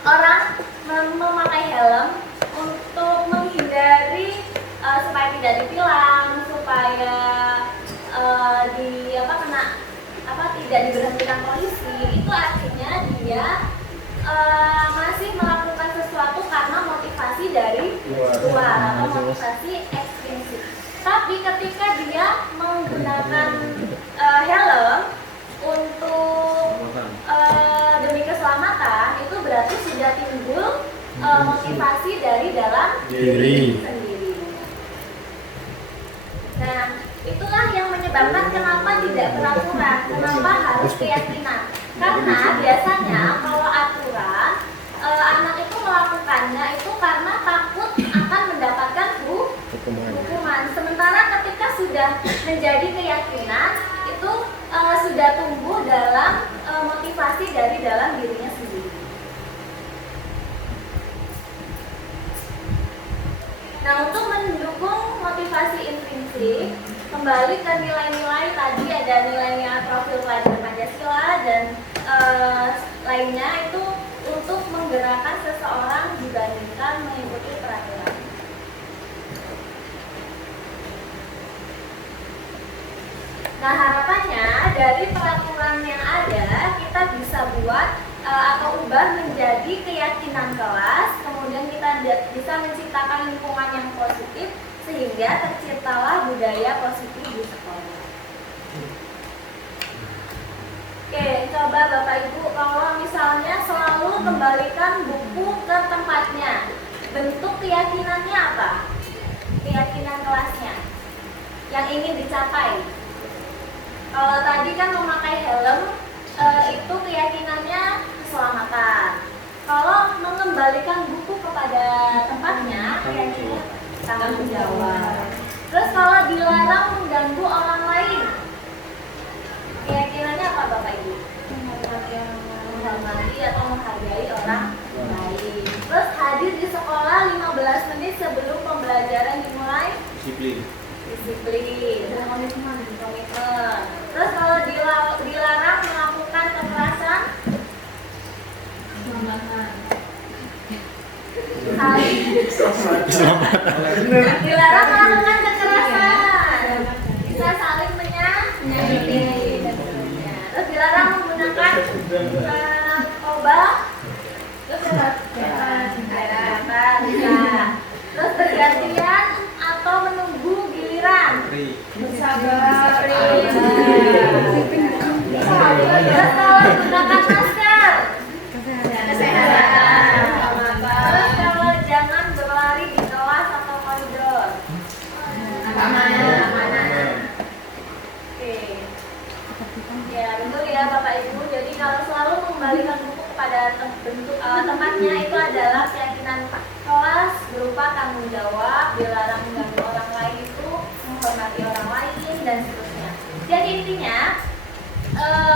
orang memakai helm untuk menghindari supaya tidak ditilang, supaya tidak diberhentikan polisi, itu artinya dia masih melakukan sesuatu karena motivasi dari luar atau motivasi ekstrinsik. Tapi ketika dia menggunakan helm untuk demi keselamatan, itu berarti sudah timbul motivasi dari dalam diri sendiri. Nah, itulah yang menyebabkan kenapa tidak peraturan, kenapa harus keyakinan. Karena biasanya kalau aturan, anak itu melakukannya itu karena takut akan mendapatkan hukuman. Sementara ketika sudah menjadi keyakinan, itu sudah tumbuh dalam motivasi dari dalam dirinya sendiri. Nah, untuk mendukung motivasi intrinsik, kembali ke nilai-nilai tadi, ada nilai-nilai profil pelajar Pancasila dan lainnya itu untuk menggerakkan seseorang dibandingkan mengikuti peraturan. Nah, harapannya dari peraturan yang ada kita bisa buat atau ubah menjadi keyakinan kelas, kemudian kita bisa menciptakan lingkungan yang positif sehingga terciptalah budaya positif di sekolah. Oke, coba Bapak Ibu, kalau misalnya selalu kembalikan buku ke tempatnya, bentuk keyakinannya apa? Keyakinan kelasnya yang ingin dicapai. Kalau tadi kan memakai helm, itu keyakinannya keselamatan. Kalau mengembalikan buku kepada tempatnya, keyakinan tanggung jawab. Terus kalau dilarang mengganggu orang lain, keyakinannya apa Bapak Ibu? Menghormati atau menghargai orang lain. Terus hadir di sekolah 15 menit sebelum pembelajaran dimulai. Disiplin. Komitmen. Terus kalau dilarang melakukan kekerasan, dilarang melakukan kekerasan, bisa saling menyakiti dan seterusnya. Terus dilarang menggunakan narkoba, terus terus bergantian atau menunggu giliran, bersabar. Terus kalau menggunakan masker, kesehatan. Terus kalau jangan berlari di kelas atau koridor, keamanan. Oke. Ya, betul ya Bapak Ibu. Jadi kalau selalu mengembalikan buku kepada tempatnya itu adalah keyakinan kelas berupa tanggung jawab, dilarang mengganggu orang lain itu menghormati orang lain dan seterusnya. Jadi intinya,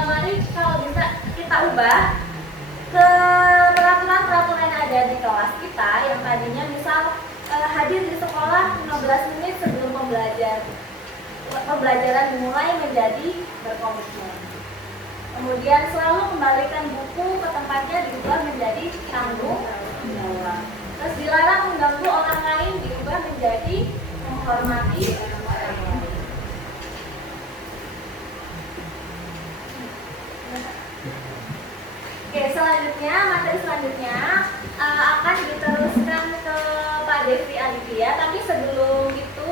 mari kalau bisa kita ubah ke peraturan-peraturan yang ada di kelas kita yang tadinya misal hadir di sekolah 15 menit sebelum pembelajaran dimulai menjadi berkomitmen. Kemudian selalu kembalikan buku ke tempatnya diubah menjadi tanggung jawab. Terus dilarang mengganggu orang lain diubah menjadi menghormati orang lain. Oke, selanjutnya, materi selanjutnya akan diteruskan ke Pak Devi Aditya. Tapi sebelum itu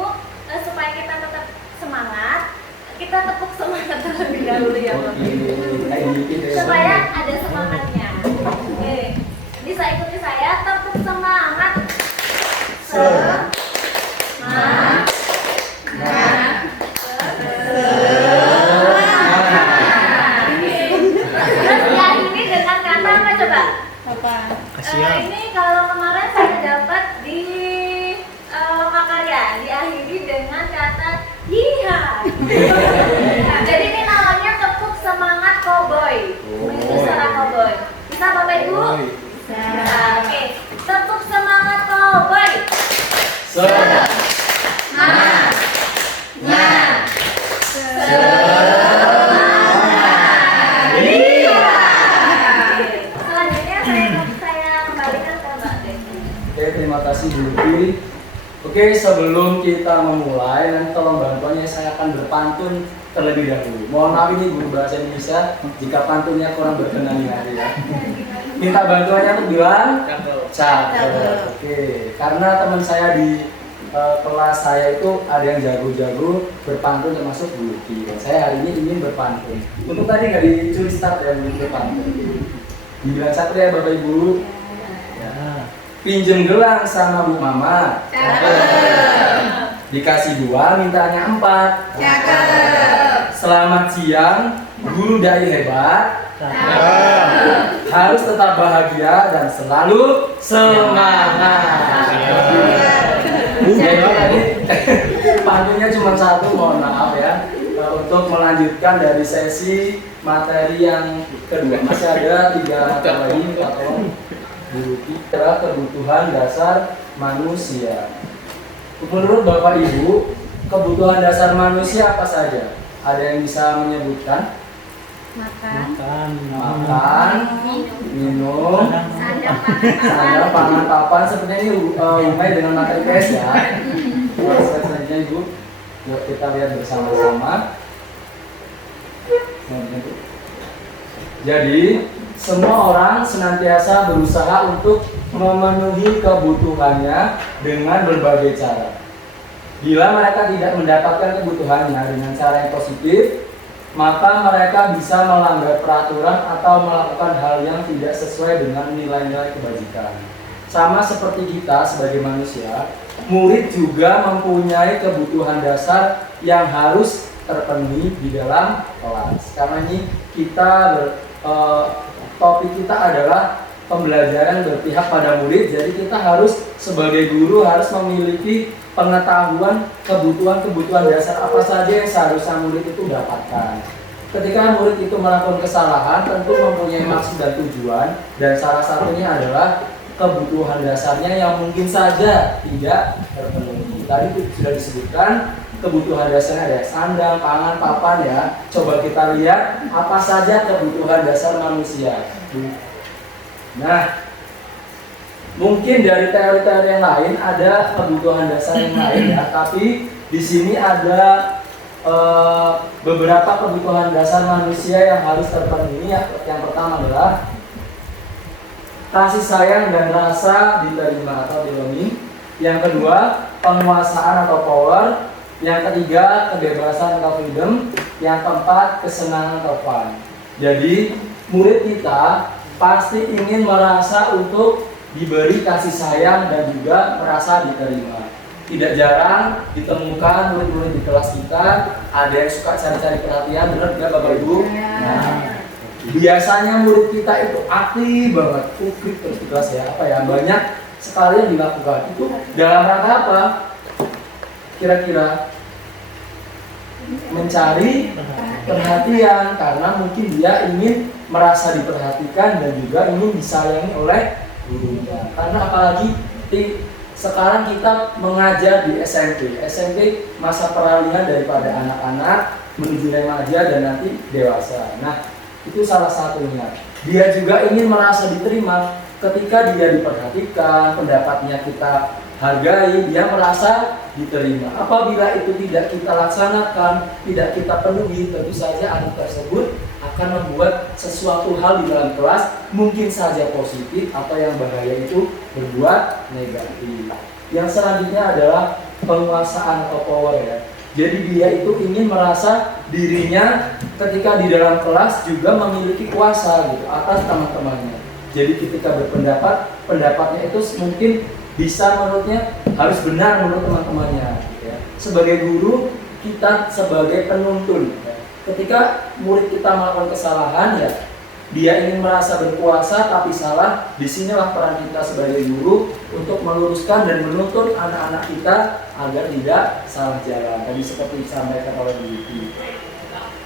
kita tepuk semangat terlebih dahulu ya Bapak Ibu. Oke. Supaya ada semangatnya. Oke, bisa ikuti saya, tepuk semangat. Semangat. Terus diakhiri dengan kata apa coba? Ini kalau kemarin saya dapat di Lokakarya, diakhiri dengan kata hiha. Jadi ini namanya tepuk semangat cowboy. Itu suara cowboy. Bisa Bapak Ibu? Bisa. Oke, tepuk semangat cowboy. Semangat. Selanjutnya saya kembalikan ke Mbak Desi. Oke, terima kasih Bu Luki. Oke, sebelum kita memulai, nanti tolong bantuannya saya akan berpantun terlebih dahulu. Mohon maaf ini guru bahasa Indonesia jika pantunnya kurang berkenan di hati ya. Minta bantuannya untuk bilang cakep. Oke, karena teman saya di kelas saya itu ada yang jago-jago berpantun termasuk Bu Luki. Saya hari ini ingin berpantun. Untuk tadi nggak dicuri start ya untuk berpantun. Dibilang satu ya Bapak Ibu. Ya. Pinjem gelang sama Bu Mama. Dikasih 2, mintanya 4. Selamat siang, guru dai hebat. Harus tetap bahagia dan selalu semangat. Jadi tadi pantunnya cuma satu, mohon maaf ya. Untuk melanjutkan dari sesi materi yang kedua masih ada 3 materi lagi atau adalah kebutuhan dasar manusia. Menurut Bapak Ibu, kebutuhan dasar manusia apa saja? Ada yang bisa menyebutkan? Makan, minum, sandang, pangan, papan. Sepertinya ini Umay dengan materi PS ya. Selanjutnya Ibu, yuk kita lihat bersama-sama. Jadi, semua orang senantiasa berusaha untuk memenuhi kebutuhannya dengan berbagai cara. Bila mereka tidak mendapatkan kebutuhannya dengan cara yang positif, maka mereka bisa melanggar peraturan atau melakukan hal yang tidak sesuai dengan nilai-nilai kebajikan. Sama seperti kita sebagai manusia, murid juga mempunyai kebutuhan dasar yang harus terpenuhi di dalam kelas. Karena ini topik kita adalah pembelajaran berpihak pada murid, jadi kita harus sebagai guru harus memiliki pengetahuan kebutuhan dasar apa saja yang seharusnya murid itu dapatkan. Ketika murid itu melakukan kesalahan, tentu mempunyai maksud dan tujuan, dan salah satunya adalah kebutuhan dasarnya yang mungkin saja tidak terpenuhi. Tadi sudah disebutkan kebutuhan dasarnya ada sandang, pangan, papan ya. Coba kita lihat apa saja kebutuhan dasar manusia. Nah, mungkin dari teori-teori yang lain ada kebutuhan dasar yang lain ya, tapi di sini ada beberapa kebutuhan dasar manusia yang harus terpenuhi. Yang pertama adalah kasih sayang dan rasa diterima atau belonging. Yang kedua, penguasaan atau power. Yang ketiga, kebebasan atau freedom. Yang keempat, kesenangan atau fun. Jadi, murid kita pasti ingin merasa untuk diberi kasih sayang dan juga merasa diterima. Tidak jarang ditemukan murid-murid di kelas kita ada yang suka cari-cari perhatian, benar tidak Bapak Ibu? Nah, biasanya murid kita itu aktif banget, ukrik terus di kelas ya, banyak sekali yang dilakukan. Itu dalam rangka apa? Kira-kira mencari perhatian, karena mungkin dia ingin merasa diperhatikan dan juga ingin disayangi oleh gurunya. Karena apalagi sekarang kita mengajar di SMP masa peralihan daripada anak-anak menuju remaja dan nanti dewasa. Nah, itu salah satunya. Dia juga ingin merasa diterima. Ketika dia diperhatikan, pendapatnya kita hargai, dia merasa diterima. Apabila itu tidak kita laksanakan, tidak kita penuhi, tentu saja anak tersebut akan membuat sesuatu hal di dalam kelas mungkin saja positif atau yang bahaya itu berbuat negatif. Yang selanjutnya adalah penguasaan atau power ya. Jadi dia itu ingin merasa dirinya ketika di dalam kelas juga memiliki kuasa gitu atas teman-temannya. Jadi ketika berpendapat, pendapatnya itu mungkin bisa menurutnya harus benar menurut teman-temannya. Gitu ya. Sebagai guru, kita sebagai penuntun. Ya. Ketika murid kita melakukan kesalahan, ya dia ingin merasa berkuasa tapi salah. Disinilah peran kita sebagai guru untuk meluruskan dan menuntun anak-anak kita agar tidak salah jalan. Tadi seperti disampaikan oleh Bu Yuki.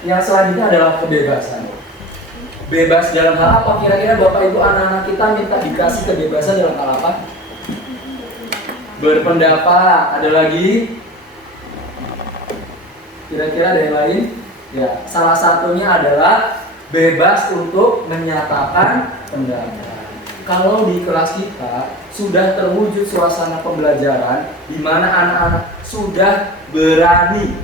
Yang selanjutnya adalah kebebasan. Bebas dalam hal apa? Kira-kira Bapak Ibu anak-anak kita minta dikasih kebebasan dalam hal apa? Berpendapat. Ada lagi? Kira-kira ada yang lain? Ya, salah satunya adalah bebas untuk menyatakan pendapat. Kalau di kelas kita sudah terwujud suasana pembelajaran di mana anak-anak sudah berani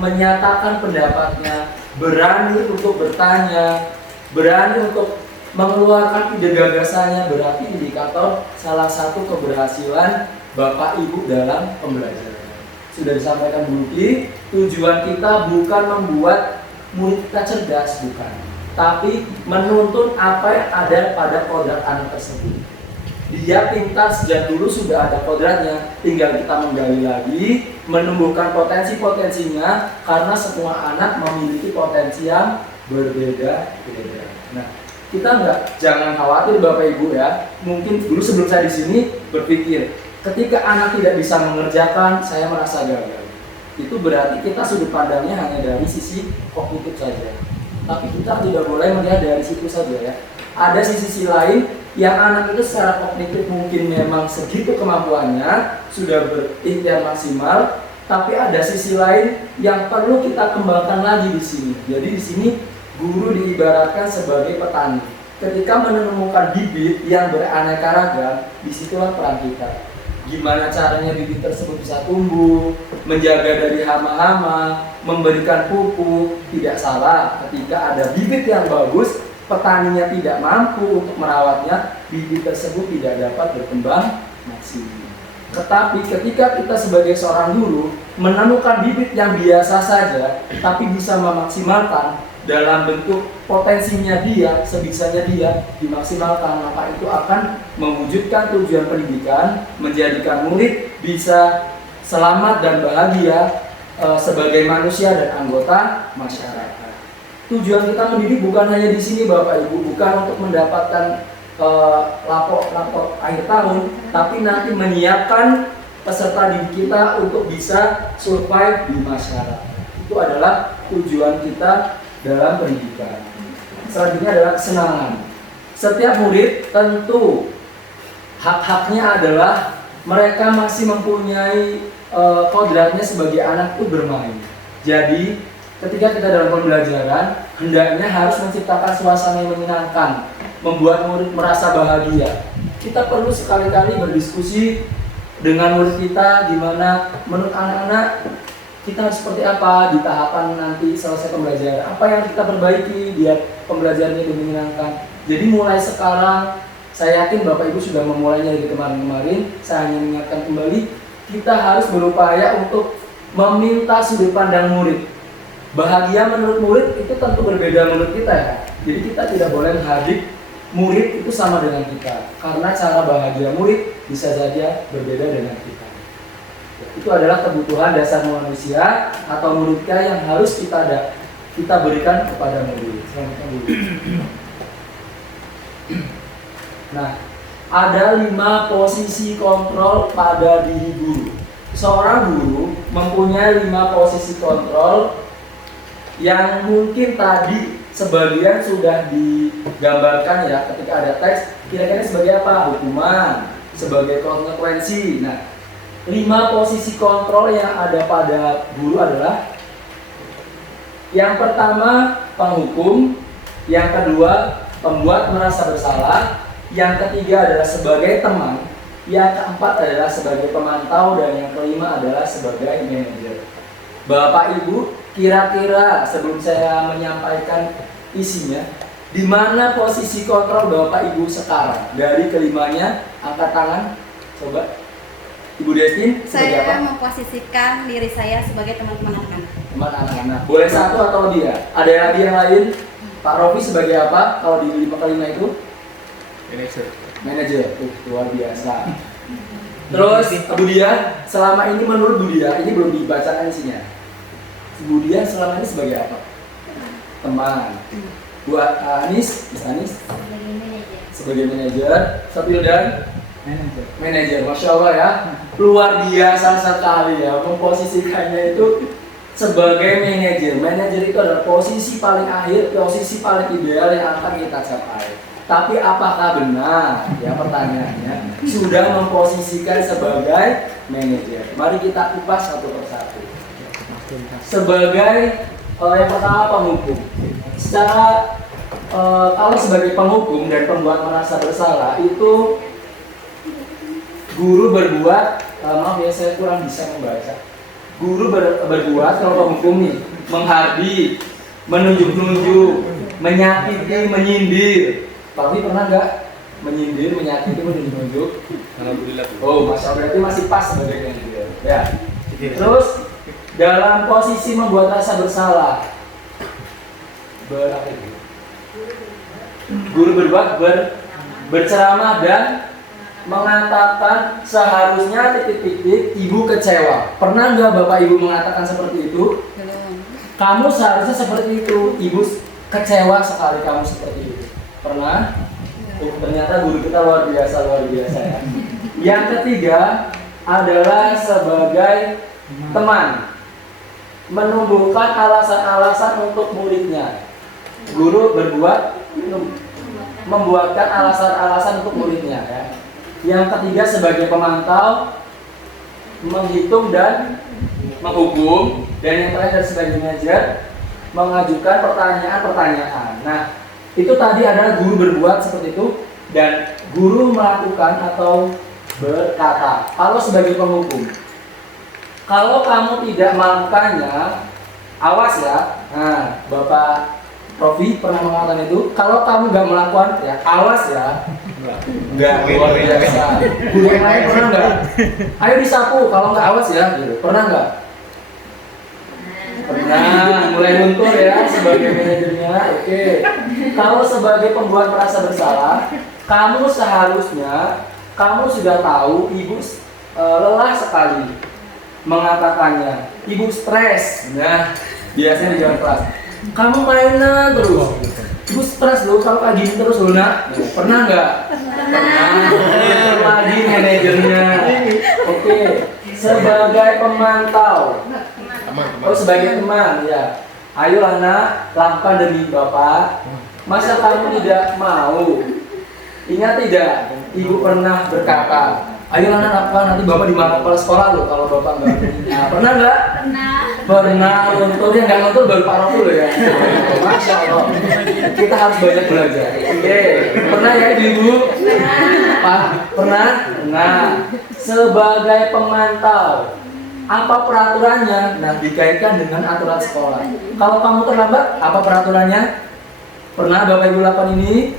menyatakan pendapatnya, berani untuk bertanya, berani untuk mengeluarkan ide gagasannya, berarti indikator salah satu keberhasilan Bapak Ibu dalam pembelajaran. Sudah disampaikan Bu Yuki, tujuan kita bukan membuat murid kita cerdas, bukan, tapi menuntun apa yang ada pada kodrat anak tersebut. Dia pintar sejak dulu sudah ada kodratnya, tinggal kita menggali lagi, menumbuhkan potensi-potensinya, karena semua anak memiliki potensi yang berbeda-beda. Nah, kita jangan khawatir Bapak Ibu ya. Mungkin dulu sebelum saya di sini berpikir, ketika anak tidak bisa mengerjakan, saya merasa gagal. Itu berarti kita sudut pandangnya hanya dari sisi kognitif saja. Tapi kita tidak boleh melihat dari situ saja ya. Ada sisi lain yang anak itu secara kognitif mungkin memang segitu kemampuannya, sudah berikhtiar maksimal, tapi ada sisi lain yang perlu kita kembangkan lagi di sini. Jadi di sini guru diibaratkan sebagai petani. Ketika menemukan bibit yang beraneka ragam, disitulah peran kita. Gimana caranya bibit tersebut bisa tumbuh, menjaga dari hama-hama, memberikan pupuk. Tidak salah ketika ada bibit yang bagus, petaninya tidak mampu untuk merawatnya, bibit tersebut tidak dapat berkembang maksimal. Tetapi ketika kita sebagai seorang guru menemukan bibit yang biasa saja, tapi bisa memaksimalkan dalam bentuk potensinya dia, sebisanya dia dimaksimalkan, maka itu akan mewujudkan tujuan pendidikan, menjadikan murid bisa selamat dan bahagia sebagai manusia dan anggota masyarakat. Tujuan kita mendidik bukan hanya di sini Bapak Ibu, bukan untuk mendapatkan rapor akhir tahun, tapi nanti menyiapkan peserta didik kita untuk bisa survive di masyarakat. Itu adalah tujuan kita dalam pendidikan. Selanjutnya adalah kesenangan. Setiap murid tentu hak-haknya adalah mereka masih mempunyai kodratnya sebagai anak itu bermain. Jadi ketika kita dalam pembelajaran, hendaknya harus menciptakan suasana yang menyenangkan, membuat murid merasa bahagia. Kita perlu sekali-kali berdiskusi dengan murid kita, di mana menurut anak-anak kita harus seperti apa di tahapan nanti selesai pembelajaran. Apa yang kita perbaiki biar pembelajarannya lebih menyenangkan. Jadi mulai sekarang, saya yakin Bapak Ibu sudah memulainya dari kemarin-kemarin. Saya hanya mengingatkan kembali, kita harus berupaya untuk meminta sudut pandang murid. Bahagia menurut murid itu tentu berbeda menurut kita ya. Jadi kita tidak boleh menghadik murid itu sama dengan kita, karena cara bahagia murid bisa saja berbeda dengan kita. Itu adalah kebutuhan dasar manusia atau muridnya yang harus kita berikan kepada murid. Nah, ada 5 posisi kontrol pada diri guru. Seorang guru mempunyai 5 posisi kontrol yang mungkin tadi sebagian sudah digambarkan ya ketika ada teks. Kira-kira sebagai apa? Hukuman, sebagai konsekuensi. Nah, 5 posisi kontrol yang ada pada guru adalah: yang pertama penghukum, yang kedua pembuat merasa bersalah, yang ketiga adalah sebagai teman, yang keempat adalah sebagai pemantau, dan yang kelima adalah sebagai manajer. Bapak Ibu, kira-kira sebelum saya menyampaikan isinya, di mana posisi kontrol Bapak Ibu sekarang? Dari kelimanya, angkat tangan, coba. Ibu Destin sebagai apa? Saya memposisikan diri saya sebagai teman-teman anak-anak. Teman anak-anak. Boleh satu atau lebih ya? Ada yang lagi yang lain? Pak Rofi sebagai apa kalau di 5x5 itu? Manager. Manajer. Luar biasa. Terus Bu Dia, selama ini menurut Bu Dia, ini belum dibacakan isinya. Bu Dia selama ini sebagai apa? Teman. Bu Anis, Mas Anis sebagai manajer. Sapil dan manajer. Masya Allah ya, luar biasa sekali ya memposisikannya itu sebagai manajer. Manajer itu adalah posisi paling akhir, posisi paling ideal yang akan kita capai. Tapi apakah benar? Ya pertanyaannya sudah memposisikan sebagai manajer. Mari kita kupas satu persatu. Sebagai yang pertama penghukum. Secara kalau sebagai penghukum dan pembuat merasa bersalah itu guru berbuat, maaf ya saya kurang bisa membaca. Guru berbuat kalau penghukum nih menghardi, menunjuk-nunjuk, menyakiti, menyindir. Tapi pernah nggak menyindir, menyakiti, menunjuk-nunjuk? Alhamdulillah. Oh, Masya Allah, berarti masih pas sebagai manajer. Ya. Terus dalam posisi membuat rasa bersalah, guru berbuat berceramah dan mengatakan seharusnya titik-titik ibu kecewa. Pernah nggak bapak ibu mengatakan seperti itu? Belum. Kamu seharusnya seperti itu, ibu kecewa sekali kamu seperti itu. Pernah? Oh, ternyata guru kita luar biasa ya. Yang ketiga adalah sebagai teman, menumbuhkan alasan-alasan untuk muridnya. Guru membuatkan alasan-alasan untuk muridnya ya. Yang ketiga sebagai pemantau, menghitung dan menghukum, dan yang terakhir sebagai manajer, mengajukan pertanyaan-pertanyaan. Nah, itu tadi adalah guru berbuat seperti itu dan guru melakukan atau berkata. Kalau sebagai penghukum, kalau kamu tidak melakukannya, awas ya. Nah, Bapak Profi pernah mengatakan itu, kalau kamu nggak melakukan, ya awas ya. Enggak, luar biasa. Guru yang lain pernah nggak? Ayo disapu, kalau nggak awas ya. Gitu. Pernah nggak? Pernah, mulai luntur ya sebagai manajernya. Oke. Kalau sebagai pembuat merasa bersalah, kamu seharusnya kamu sudah tahu ibu lelah sekali mengatakannya. Ibu stres. Nah, biasanya di jalan kelas. Kamu mainan terus. Ibu stres loh kalau kayak gini terus loh nak. Pernah nggak? Pernah. Lagi manajernya. Oke. Sebagai pemantau. Oh sebagai teman ya. Ayolah nak, lakukan demi bapak. Masa kamu tidak mau? Ingat tidak? Ibu pernah berkata, ayolah nak lakukan, nanti bapak dimarah kepala sekolah loh kalau bapak nggak. Nah, pernah nggak? Pernah luntur, yang nggak luntur baru Pak Rofi loh ya. Masya Allah. Kita harus banyak belajar. Oke, pernah ya ibu? Pak, pernah? Nah, sebagai pemantau, apa peraturannya? Nah, dikaitkan dengan aturan sekolah. Kalau kamu terlambat, apa peraturannya? Pernah Bapak Ibu lakukan ini?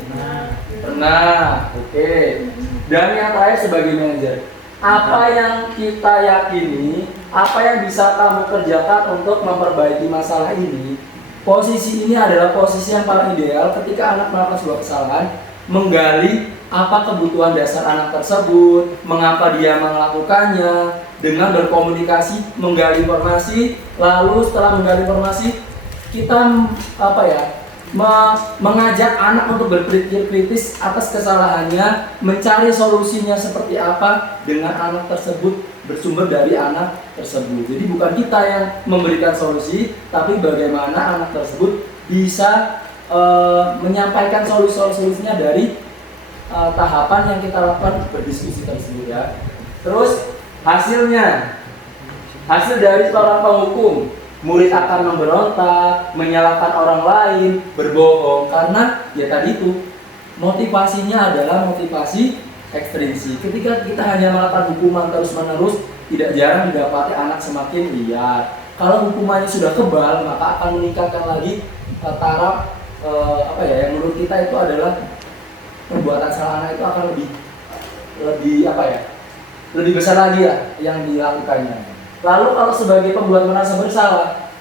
Pernah. Oke. Dan yang terakhir sebagai manajer, apa yang kita yakini, apa yang bisa kamu kerjakan untuk memperbaiki masalah ini? Posisi ini adalah posisi yang paling ideal ketika anak melakukan sebuah kesalahan, menggali apa kebutuhan dasar anak tersebut, mengapa dia melakukannya, dengan berkomunikasi, menggali informasi, lalu setelah menggali informasi, kita mengajak anak untuk berpikir kritis atas kesalahannya, mencari solusinya seperti apa dengan anak tersebut bersumber dari anak tersebut. Jadi bukan kita yang memberikan solusi, tapi bagaimana anak tersebut bisa menyampaikan solusinya dari tahapan yang kita lakukan berdiskusi tersebut ya. Terus hasil dari seorang penghukum, murid akan memberontak, menyalahkan orang lain, berbohong karena ya tadi itu motivasinya adalah motivasi ekstrinsi. Ketika kita hanya melakukan hukuman terus-menerus, tidak jarang didapati anak semakin liar. Kalau hukumannya sudah kebal, maka akan meningkatkan lagi taraf yang menurut kita itu adalah perbuatan salah anak itu akan lebih lebih besar lagi ya yang dilakukannya. Lalu kalau sebagai pembuat merasa bersalah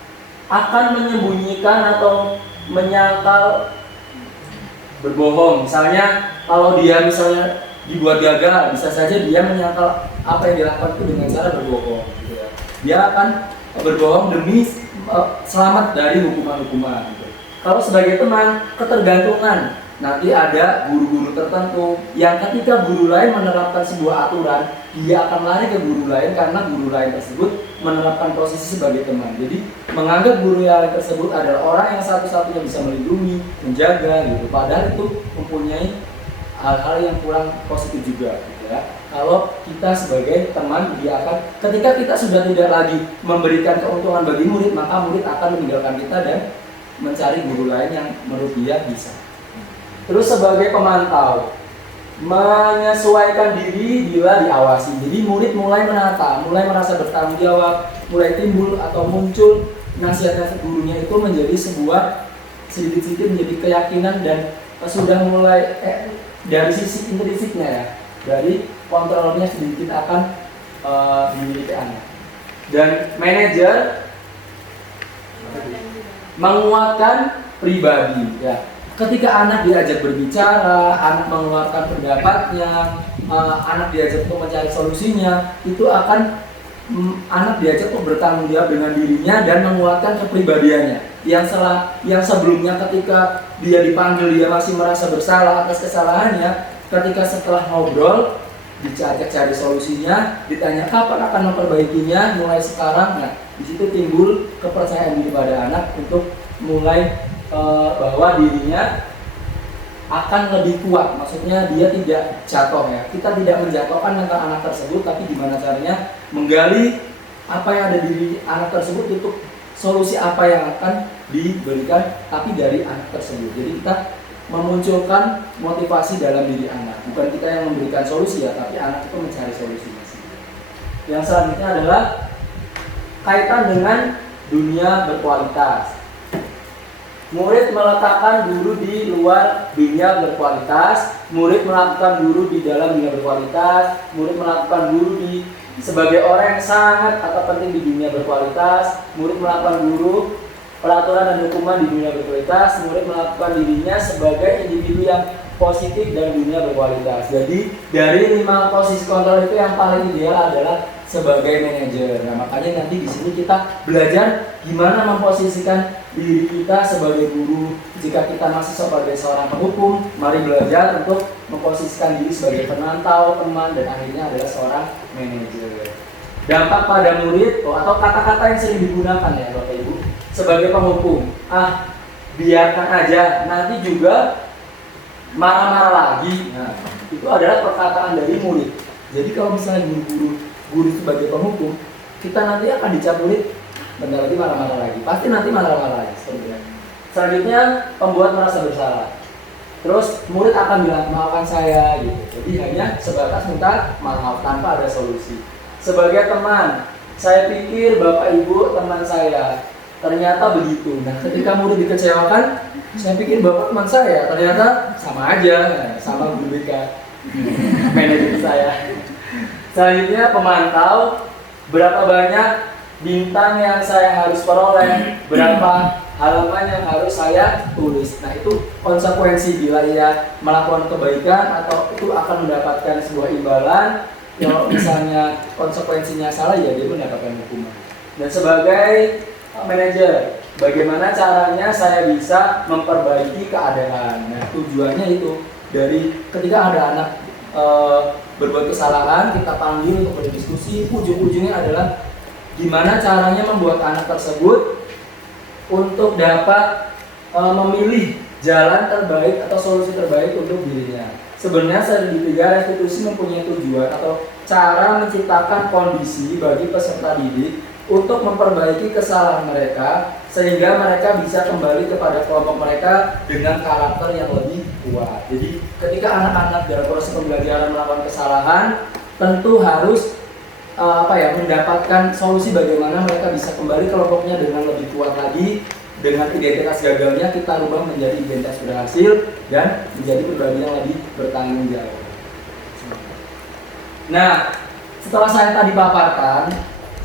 akan menyembunyikan atau menyangkal berbohong. Misalnya kalau dia misalnya dibuat gagal, bisa saja dia menyangkal apa yang dilakukan itu dengan cara berbohong gitu ya. Dia akan berbohong demi selamat dari hukuman-hukuman gitu. Kalau sebagai teman, ketergantungan. Nanti ada guru-guru tertentu yang ketika guru lain menerapkan sebuah aturan, dia akan lari ke guru lain karena guru lain tersebut menerapkan posisi sebagai teman. Jadi menganggap guru yang lain tersebut adalah orang yang satu-satunya bisa melindungi, menjaga gitu. Padahal itu mempunyai hal-hal yang kurang positif juga gitu ya. Kalau kita sebagai teman, dia akan ketika kita sudah tidak lagi memberikan keuntungan bagi murid, maka murid akan meninggalkan kita dan mencari guru lain yang menurut dia bisa. Terus sebagai pemantau, menyesuaikan diri bila diawasi. Jadi murid mulai menata, mulai merasa bertanggung jawab, mulai timbul atau muncul nasihat-nasihat gurunya itu menjadi sebuah sedikit-sedikit menjadi keyakinan dan sudah mulai dari sisi intrinsiknya ya, dari kontrolnya sedikit akan dimiliki anak. Dan manajer menguatkan pribadi ya. Ketika anak diajak berbicara, anak mengeluarkan pendapatnya, anak diajak untuk mencari solusinya, itu akan anak diajak untuk bertanggung jawab dengan dirinya dan menguatkan kepribadiannya. Yang sebelumnya ketika dia dipanggil dia masih merasa bersalah atas kesalahannya, ketika setelah ngobrol diajak cari solusinya, ditanya kapan akan memperbaikinya, mulai sekarang. Nah, di situ timbul kepercayaan diri pada anak untuk mulai bahwa dirinya akan lebih kuat, maksudnya dia tidak jatuh ya. Kita tidak menjatuhkan mental anak tersebut, tapi gimana caranya menggali apa yang ada di diri anak tersebut untuk solusi apa yang akan diberikan, tapi dari anak tersebut. Jadi kita memunculkan motivasi dalam diri anak, bukan kita yang memberikan solusi ya, tapi anak itu mencari solusinya. Yang selanjutnya adalah kaitan dengan dunia berkualitas. Murid meletakkan guru di luar dunia berkualitas, murid melakukan guru di dalam dunia berkualitas, murid melakukan guru di sebagai orang yang sangat atau penting di dunia berkualitas, murid melakukan guru peraturan dan hukuman di dunia berkualitas, murid melakukan dirinya sebagai individu yang positif dan dunia berkualitas. Jadi dari 5 posisi kontrol itu yang paling ideal adalah sebagai manajer. Nah, makanya nanti di sini kita belajar gimana memposisikan diri kita sebagai guru. Jika kita masih sebagai seorang penghukum, mari belajar untuk memposisikan diri sebagai penantau, teman, dan akhirnya adalah seorang manajer. Dampak pada murid atau kata-kata yang sering digunakan ya Bapak Ibu sebagai penghukum. Biarkan aja, nanti juga marah-marah lagi. Nah, itu adalah perkataan dari murid. Jadi kalau misalnya guru sebagai penghukum, kita nanti akan dicap murid, bentar lagi marah-marah lagi, pasti nanti marah-marah lagi. Selanjutnya pembuat merasa bersalah. Terus murid akan bilang maafkan saya gitu. Jadi hanya sebatas minta maaf tanpa ada solusi. Sebagai teman, saya pikir Bapak Ibu teman saya, ternyata begitu. Nah, ketika murid dikecewakan, saya pikir Bapak teman saya, ternyata sama aja, sama guru BK, manajer saya. Selanjutnya pemantau, berapa banyak bintang yang saya harus peroleh, berapa halaman yang harus saya tulis. Nah, itu konsekuensi bila ia melakukan kebaikan atau itu akan mendapatkan sebuah imbalan. Kalau misalnya konsekuensinya salah, ya dia mendapatkan hukuman. Dan sebagai manajer, bagaimana caranya saya bisa memperbaiki keadaan. Nah, tujuannya itu dari ketika ada anak berbuat kesalahan, kita panggil untuk berdiskusi. Ujung-ujungnya adalah gimana caranya membuat anak tersebut untuk dapat memilih jalan terbaik atau solusi terbaik untuk dirinya. Sebenarnya segitiga restitusi mempunyai tujuan atau cara menciptakan kondisi bagi peserta didik untuk memperbaiki kesalahan mereka sehingga mereka bisa kembali kepada kelompok mereka dengan karakter yang lebih kuat. Jadi ketika anak-anak dalam proses pembelajaran melakukan kesalahan, tentu harus mendapatkan solusi bagaimana mereka bisa kembali kelompoknya dengan lebih kuat lagi. Dengan identitas gagalnya kita rubah menjadi identitas berhasil dan menjadi pribadi yang lebih bertanggung jawab. Nah, setelah saya tadi paparkan,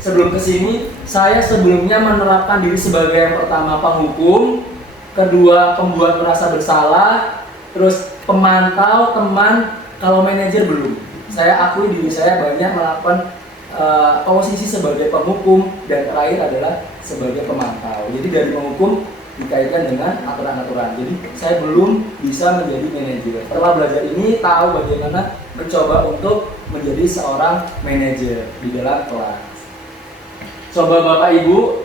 sebelum kesini, saya sebelumnya menerapkan diri sebagai yang pertama penghukum, kedua pembuat merasa bersalah, terus pemantau, teman, kalau manajer belum. Saya akui diri saya banyak melakukan posisi sebagai penghukum dan terakhir adalah sebagai pemantau. Jadi dari penghukum dikaitkan dengan aturan-aturan. Jadi saya belum bisa menjadi manajer. Setelah belajar ini tahu bagaimana mencoba untuk menjadi seorang manajer di dalam kelas. Coba Bapak Ibu,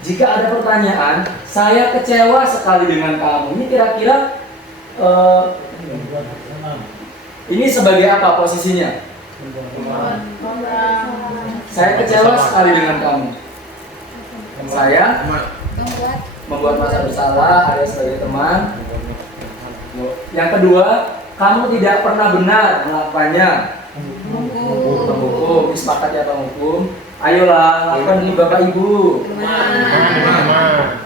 jika ada pertanyaan, saya kecewa sekali dengan kamu. Ini kira-kira ini sebagai apa posisinya? Saya kecewa sekali dengan kamu. Saya membuat merasa bersalah, ada sebagai teman. Yang kedua, kamu tidak pernah benar melakukannya. Penghukum, sepakat ya penghukum. Ayolah, lakukan ini Bapak Ibu.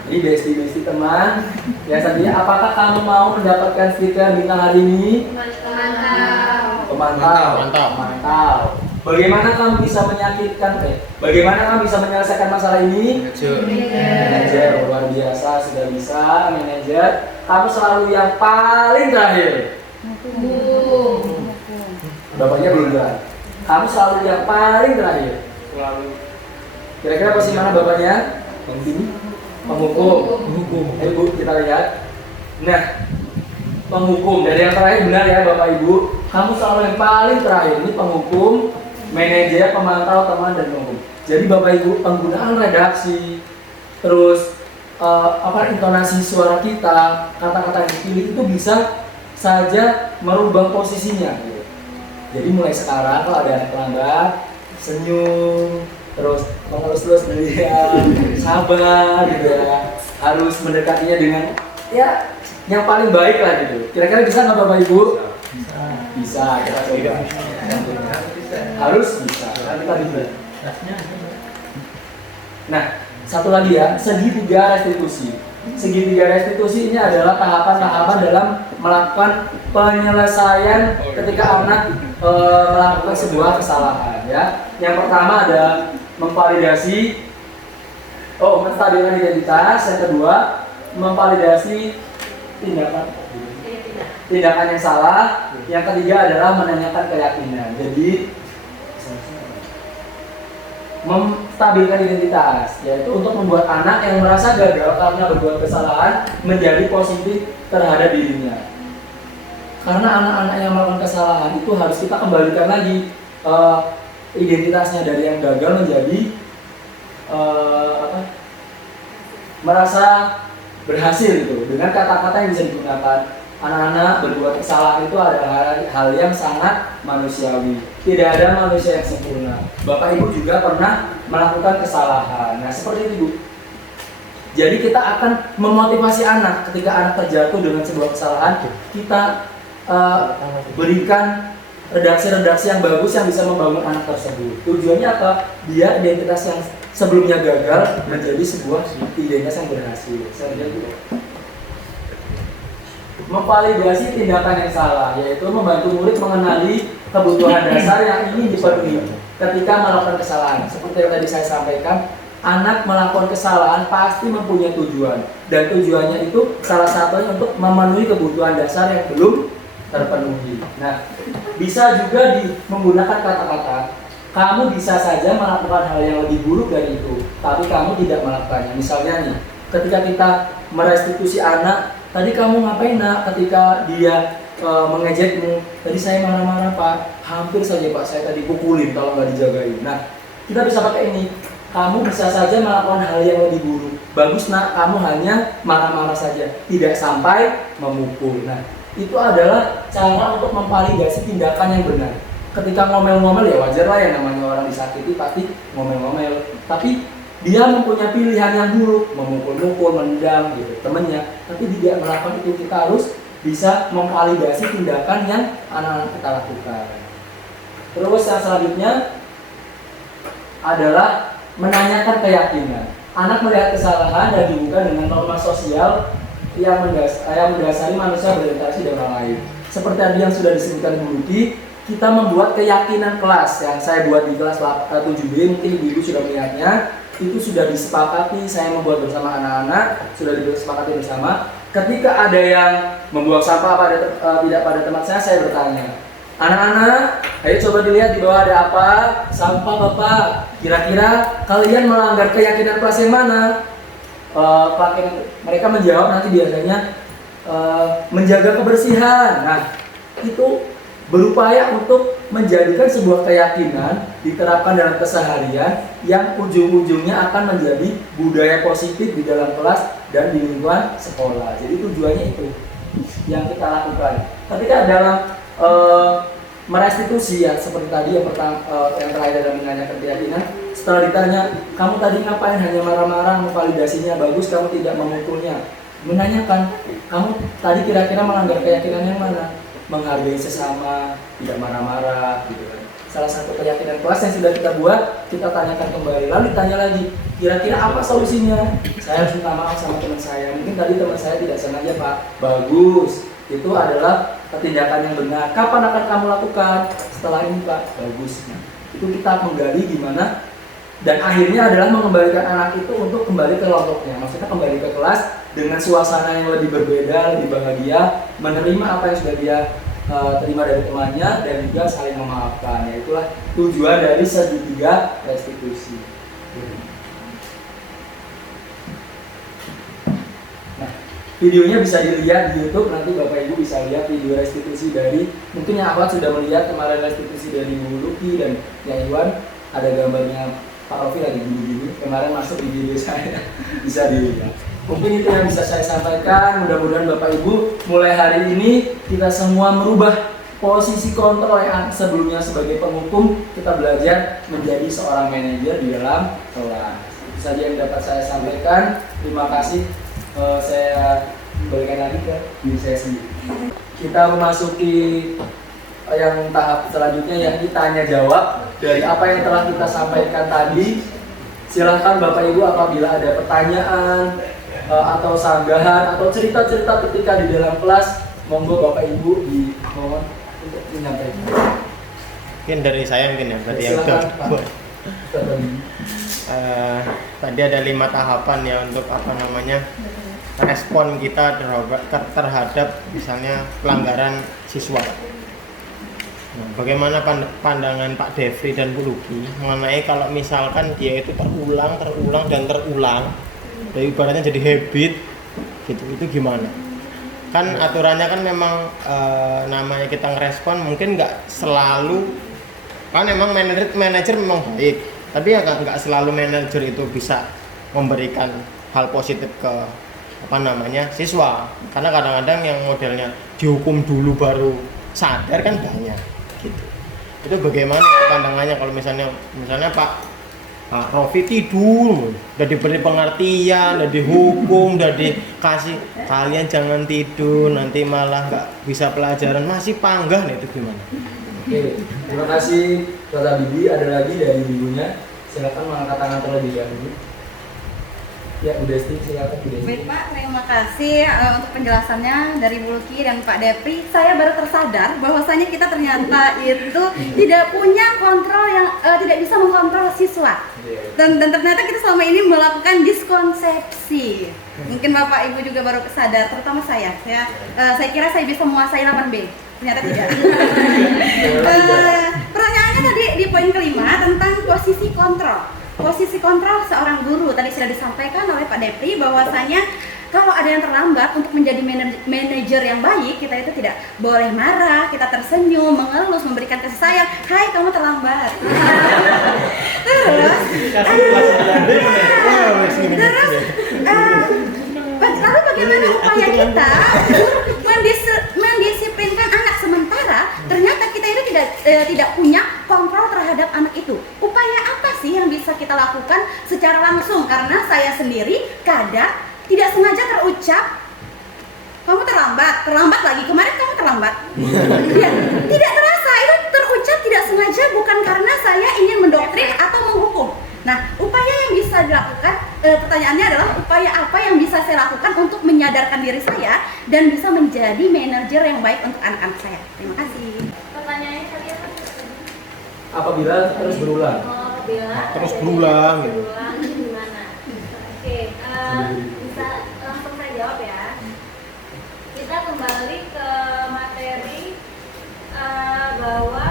Ini besti teman. Ya selanjutnya, apakah kamu mau mendapatkan stiker bintang hari ini? Pemantau. Bagaimana kamu bisa bagaimana kamu bisa menyelesaikan masalah ini? Manajer, luar biasa, sudah bisa manajer. Kamu selalu yang paling terakhir. Bapaknya belum jalan. Kamu selalu yang paling terakhir. Selalu. Kira-kira posisi mana bapaknya? Penghukum. Ayo Bu, kita lihat. Nah, penghukum. Dari yang terakhir benar ya Bapak Ibu. Kamu selalu yang paling terakhir. Ini penghukum, manajer, pemantau, teman, dan penghukum. Jadi Bapak Ibu, penggunaan redaksi, terus intonasi suara kita, kata-kata yang dipilih itu bisa saja merubah posisinya. Jadi mulai sekarang kalau ada anak pelanggan, senyum, terus mengelus-elus dia, sabar gitu ya. Harus mendekatinya dengan ya yang paling baik lah gitu. Kira-kira bisa nggak Bapak Ibu? Bisa, kita coba. Harus bisa. Kita bisa. Nah, satu lagi ya, segitiga restitusi. Segitiga restitusi ini adalah tahapan-tahapan dalam melakukan penyelesaian ketika anak melakukan sebuah kesalahan ya. Yang pertama ada memvalidasi menstabilkan identitas, yang kedua memvalidasi tindakan yang salah, yang ketiga adalah menanyakan keyakinan. Jadi menstabilkan identitas, yaitu untuk membuat anak yang merasa gagal karena berbuat kesalahan menjadi positif terhadap dirinya. Karena anak-anak yang melakukan kesalahan itu harus kita kembalikan lagi identitasnya dari yang gagal menjadi merasa berhasil gitu dengan kata-kata yang bisa digunakan. Anak-anak berbuat kesalahan itu adalah hal yang sangat manusiawi. Tidak ada manusia yang sempurna. Bapak Ibu juga pernah melakukan kesalahan. Nah seperti itu Bu. Jadi kita akan memotivasi anak ketika anak terjatuh dengan sebuah kesalahan. Kita berikan redaksi-redaksi yang bagus yang bisa membangun anak tersebut. Tujuannya apa? Biar identitas yang sebelumnya gagal menjadi sebuah identitas yang berhasil. Memvalidasi tindakan yang salah, yaitu membantu murid mengenali kebutuhan dasar yang ingin dipenuhi ketika melakukan kesalahan. Seperti yang tadi saya sampaikan, anak melakukan kesalahan pasti mempunyai tujuan, dan tujuannya itu salah satunya untuk memenuhi kebutuhan dasar yang belum terpenuhi. Nah, bisa juga menggunakan kata-kata, kamu bisa saja melakukan hal yang lebih buruk dari itu, tapi kamu tidak melakukannya. Misalnya nih, ketika kita merestitusi anak, tadi kamu ngapain nak ketika dia mengejekmu? Tadi saya marah-marah Pak, hampir saja Pak saya tadi pukulin kalau nggak dijagain. Nah, kita bisa pakai ini. Kamu bisa saja melakukan hal yang lebih buruk. Bagus nak, kamu hanya marah-marah saja, tidak sampai memukul. Nah, itu adalah cara untuk memvalidasi tindakan yang benar. Ketika ngomel-ngomel ya wajar lah, yang namanya orang disakiti pasti ngomel-ngomel. Tapi dia mempunyai pilihan yang buruk, memukul-mukul, mendam gitu temennya, tapi tidak melakukan itu. Kita harus bisa memvalidasi tindakan yang anak-anak kita lakukan. Terus yang selanjutnya adalah menanyakan keyakinan. Anak melihat kesalahan dan dihubungkan dengan norma sosial yang mendasari manusia berinteraksi dengan orang lain. Seperti tadi yang sudah disebutkan Bu Ruki, kita membuat keyakinan kelas yang saya buat di kelas 7B, mungkin ibu-ibu sudah melihatnya, itu sudah disepakati, saya membuat bersama anak-anak, sudah disepakati bersama. Ketika ada yang membuang sampah tidak pada tempat saya bertanya, anak-anak, ayo coba dilihat di bawah ada apa? Sampah Bapak. Kira-kira kalian melanggar keyakinan kelas yang mana? Mereka menjawab nanti biasanya menjaga kebersihan. Nah, itu berupaya untuk menjadikan sebuah keyakinan diterapkan dalam keseharian yang ujung-ujungnya akan menjadi budaya positif di dalam kelas dan di lingkungan sekolah. Jadi tujuannya itu yang kita lakukan. Ketika dalam merestitusi ya, seperti tadi yang terakhir dalam menanyakan keyakinan, setelah ditanya, kamu tadi ngapain, hanya marah-marah, validasinya bagus, kamu tidak memukulnya. Menanyakan, kamu tadi kira-kira melanggar keyakinan yang mana? Menghargai sesama, tidak marah-marah, gitu kan. Salah satu keyakinan kelas yang sudah kita buat, kita tanyakan kembali. Lalu ditanya lagi, kira-kira apa solusinya? Saya harus minta maaf sama teman saya. Mungkin tadi teman saya tidak sengaja, Pak. Bagus. Itu adalah tindakan yang benar. Kapan akan kamu lakukan? Setelah ini, Pak. Bagus. Nah, itu kita menggali gimana. Dan akhirnya adalah mengembalikan anak itu untuk kembali ke kelompoknya. Maksudnya kembali ke kelas dengan suasana yang lebih berbeda, lebih bahagia, menerima apa yang sudah dia terima dari temannya, dan juga saling memaafkan. Ya, itulah tujuan dari segitiga restitusi. Nah, videonya bisa dilihat di YouTube, nanti Bapak Ibu bisa lihat video restitusi dari, mungkin yang awal sudah melihat kemarin restitusi dari Bu Luki dan yang Iwan, ada gambarnya Pak Rofi lagi gini-gini, kemarin masuk di video saya, bisa dilihat. Mungkin itu yang bisa saya sampaikan. Mudah-mudahan Bapak Ibu mulai hari ini kita semua merubah posisi kontrol yang sebelumnya sebagai penghukum, kita belajar menjadi seorang manajer di dalam kelas. Itu saja yang dapat saya sampaikan. Terima kasih. Saya kembalikan lagi ke diri saya sendiri. Kita memasuki yang tahap selanjutnya, yakni tanya jawab dari apa yang telah kita sampaikan tadi. Silahkan Bapak Ibu apabila ada pertanyaan atau sanggahan atau cerita-cerita ketika di dalam kelas, monggo Bapak Ibu dimohon untuk menyampaikan. Mungkin dari saya mungkin ya, berarti yang tadi ada 5 tahapan ya untuk respon kita terhadap misalnya pelanggaran siswa. Nah, bagaimana pandangan Pak Devri dan Bu Luki mengenai kalau misalkan dia itu terulang dan terulang, dari ibaratnya jadi habit gitu, itu gimana? Kan aturannya kan memang namanya kita ngerespon mungkin nggak selalu, kan memang manajer memang baik, tapi ya nggak selalu manajer itu bisa memberikan hal positif ke siswa, karena kadang-kadang yang modelnya dihukum dulu baru sadar kan banyak gitu. Itu bagaimana pandangannya kalau misalnya Pak Rofi tidur, udah diberi pengertian, udah dihukum, udah dikasih kalian jangan tidur, nanti malah nggak bisa pelajaran, masih panggah nih, itu gimana? Oke, terima kasih Kata Bibi. Ada lagi dari ibunya, silakan mengangkat tangan terlebih dahulu. Ya, Bu Desti, silakan Bu Desti. Baik Pak, terima kasih untuk penjelasannya dari Bu Luki dan Pak Depri. Saya baru tersadar bahwasanya kita ternyata itu tidak punya kontrol yang tidak bisa mengontrol siswa. Dan ternyata kita selama ini melakukan diskonsepsi. Mungkin Bapak Ibu juga baru sadar, terutama saya. Saya kira saya bisa menguasai 8B. Ternyata tidak. Pertanyaannya tadi di poin kelima tentang posisi kontrol. Posisi kontrol seorang guru tadi sudah disampaikan oleh Pak Depri bahwasanya kalau ada yang terlambat, untuk menjadi manajer yang baik, kita itu tidak boleh marah, kita tersenyum, mengelus, memberikan kasih sayang. Hai, kamu terlambat. Lalu bagaimana upaya kita mendisiplinkan anak, sementara ternyata kita itu tidak punya kontrol terhadap anak itu. Upaya apa sih yang bisa kita lakukan secara langsung? Karena saya sendiri kadang tidak sengaja terucap, kamu terlambat lagi, kemarin kamu terlambat. Ya, tidak terasa, itu terucap tidak sengaja, bukan karena saya ingin mendoktrin atau menghukum. Nah, upaya yang bisa dilakukan, pertanyaannya adalah upaya apa yang bisa saya lakukan untuk menyadarkan diri saya dan bisa menjadi manajer yang baik untuk anak-anak saya. Terima kasih. Pertanyaannya tadi apa? apabila terus berulang. Apabila Terus terjadi berulang, terus gitu. berulang itu gimana? Oke, bisa langsung saya jawab ya. Kita kembali ke materi bahwa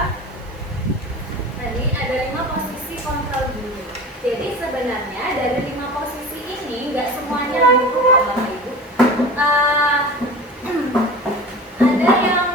tadi ada 5 posisi kontrol guru. Jadi sebenarnya dari 5 posisi ini nggak semuanya buruk kok Bapak Ibu. Ada yang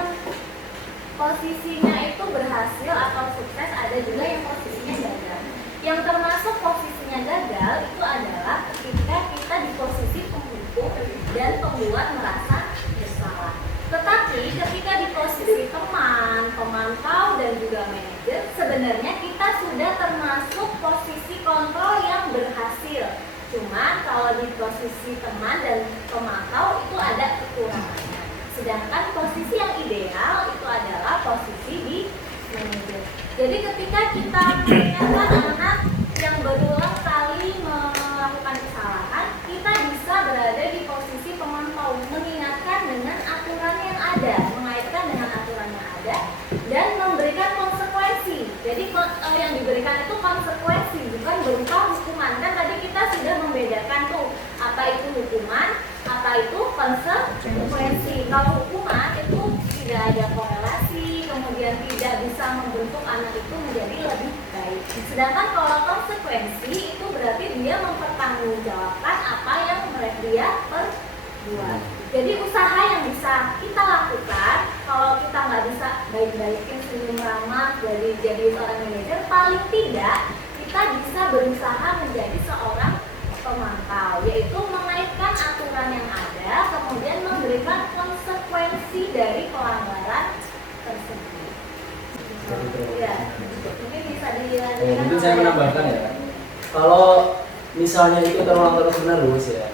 posisinya itu berhasil atau sukses, ada juga yang posisinya gagal. Yang termasuk posisinya gagal itu adalah ketika kita di posisi penghukum dan pembuat merasa bersalah. Tetapi ketika di posisi teman, pemantau dan juga manajer, sebenarnya kita sudah termasuk posisi kontrol yang berhasil. Cuman kalau di posisi teman dan pemantau itu ada kekurangannya. Sedangkan posisi yang ideal itu adalah posisi di manajer. Jadi ketika kita mengingatkan anak yang berulang kali melakukan kesalahan, kita bisa berada di posisi pemantau, mengingatkan dengan aturan yang ada, mengaitkan dengan aturan yang ada, dan memberikan konsekuensi. Jadi yang diberikan itu konsekuensi, bukan berupa hukuman. Kan tadi kita sudah membedakan tuh, apa itu hukuman, apa itu konsekuensi. Kalau hukuman itu tidak ada korelasi, kemudian tidak bisa membentuk anak itu menjadi lebih baik. Sedangkan kalau konsekuensi itu berarti dia mempertanggungjawabkan apa yang dia perbuat. Jadi usaha yang bisa kita lakukan, kalau kita nggak bisa baik-baikin senyum ramah jadi seorang manajer, paling tidak kita bisa berusaha menjadi seorang pemantau, yaitu mengaitkan aturan yang ada, kemudian memberikan konsekuensi dari pelanggaran tersebut. Ya, mungkin bisa dilanjutkan. Mungkin saya menambahkan ya, kalau misalnya itu terulang terus menerus ya,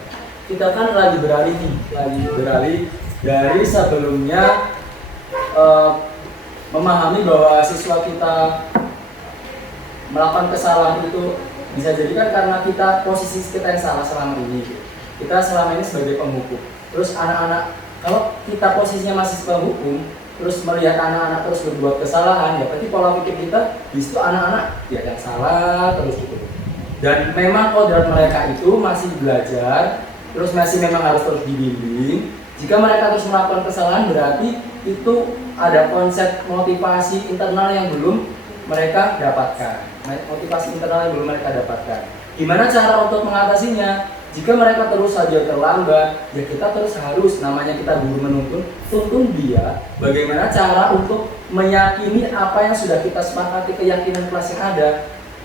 kita kan lagi beralih dari sebelumnya memahami bahwa siswa kita melakukan kesalahan itu bisa jadi kan karena kita posisi kita yang salah selama ini. Kita selama ini sebagai penghukum. Terus anak-anak, kalau kita posisinya masih penghukum, terus melihat anak-anak terus berbuat kesalahan, ya berarti pola pikir kita di situ anak-anak ya yang salah terus gitu. Dan memang kodrat mereka itu masih belajar, terus masih memang harus terus dibimbing. Jika mereka terus melakukan kesalahan berarti itu ada konsep motivasi internal yang belum mereka dapatkan. Motivasi internal yang belum mereka dapatkan. Gimana cara untuk mengatasinya? Jika mereka terus saja terlambat, ya kita terus harus, namanya kita guru menuntun, tuntun dia bagaimana cara untuk meyakini apa yang sudah kita sepakati, keyakinan kelas yang ada.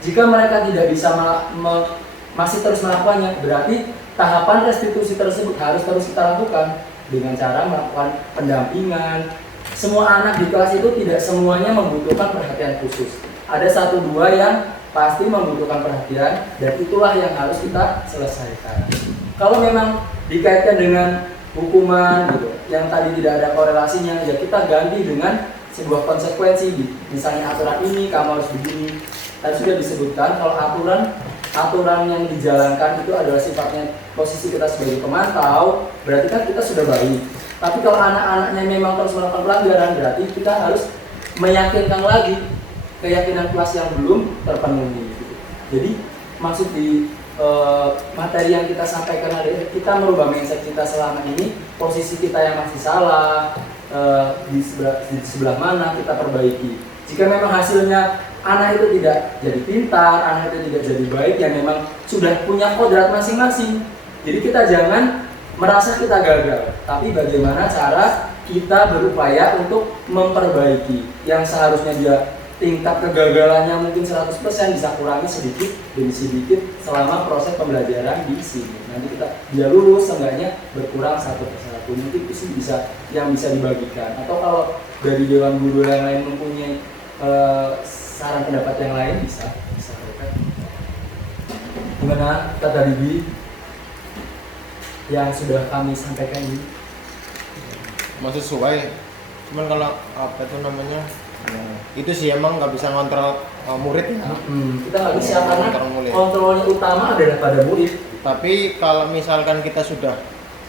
Jika mereka tidak bisa masih terus melakukannya, berarti tahapan restitusi tersebut harus terus kita lakukan dengan cara melakukan pendampingan. Semua anak di kelas itu tidak semuanya membutuhkan perhatian khusus. Ada 1-2 yang pasti membutuhkan perhatian dan itulah yang harus kita selesaikan. Kalau memang dikaitkan dengan hukuman gitu, yang tadi tidak ada korelasinya, ya kita ganti dengan sebuah konsekuensi. Misalnya aturan ini kamu harus begini. Tadi sudah disebutkan kalau aturan yang dijalankan itu adalah sifatnya posisi kita sebagai pemantau, berarti kan kita sudah baik. Tapi kalau anak-anaknya memang terus melakukan pelanggaran, berarti kita harus meyakinkan lagi keyakinan kelas yang belum terpenuhi. Jadi maksud di materi yang kita sampaikan adalah kita merubah mindset kita selama ini, posisi kita yang masih salah, di sebelah mana kita perbaiki. Jika memang hasilnya anak itu tidak jadi pintar, anak itu tidak jadi baik, yang memang sudah punya kodrat masing-masing. Jadi kita jangan merasa kita gagal, tapi bagaimana cara kita berupaya untuk memperbaiki. Yang seharusnya dia tingkat kegagalannya mungkin 100% bisa kurangi sedikit demi sedikit selama proses pembelajaran di sini. Nanti dia lulus seenggaknya berkurang 1%. Mungkin itu sih yang bisa dibagikan. Atau kalau dari dewan guru yang lain mempunyai saran pendapat yang lain bisa sampaikan. Gimana kata Bibi yang sudah kami sampaikan ini? Masih sesuai. Cuman kalau apa itu namanya? Itu sih emang nggak bisa ngontrol murid ya. Kita nggak bisa karena kontrolnya utama adalah pada murid. Tapi kalau misalkan kita sudah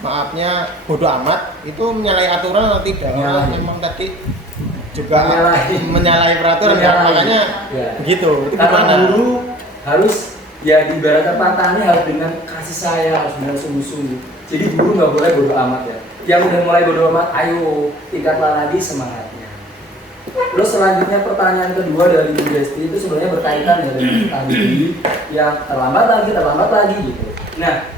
maafnya bodoh amat, itu menyalahi aturan atau tidak? Menyalahi. Memang tadi juga menyalahi peraturan ya, Menyalahi. makanya Ya. begitu. Itu Karena gimana? guru harus ya di ibaratnya pantangnya harus dengan kasih sayang, harus dengan sungguh-sungguh. Jadi guru nggak boleh bodo amat ya. Yang udah mulai bodo amat, ayo tingkatlah lagi semangatnya. Terus selanjutnya pertanyaan kedua dari Bu Desti itu sebenarnya berkaitan ya dengan tadi yang terlambat lagi gitu. Nah,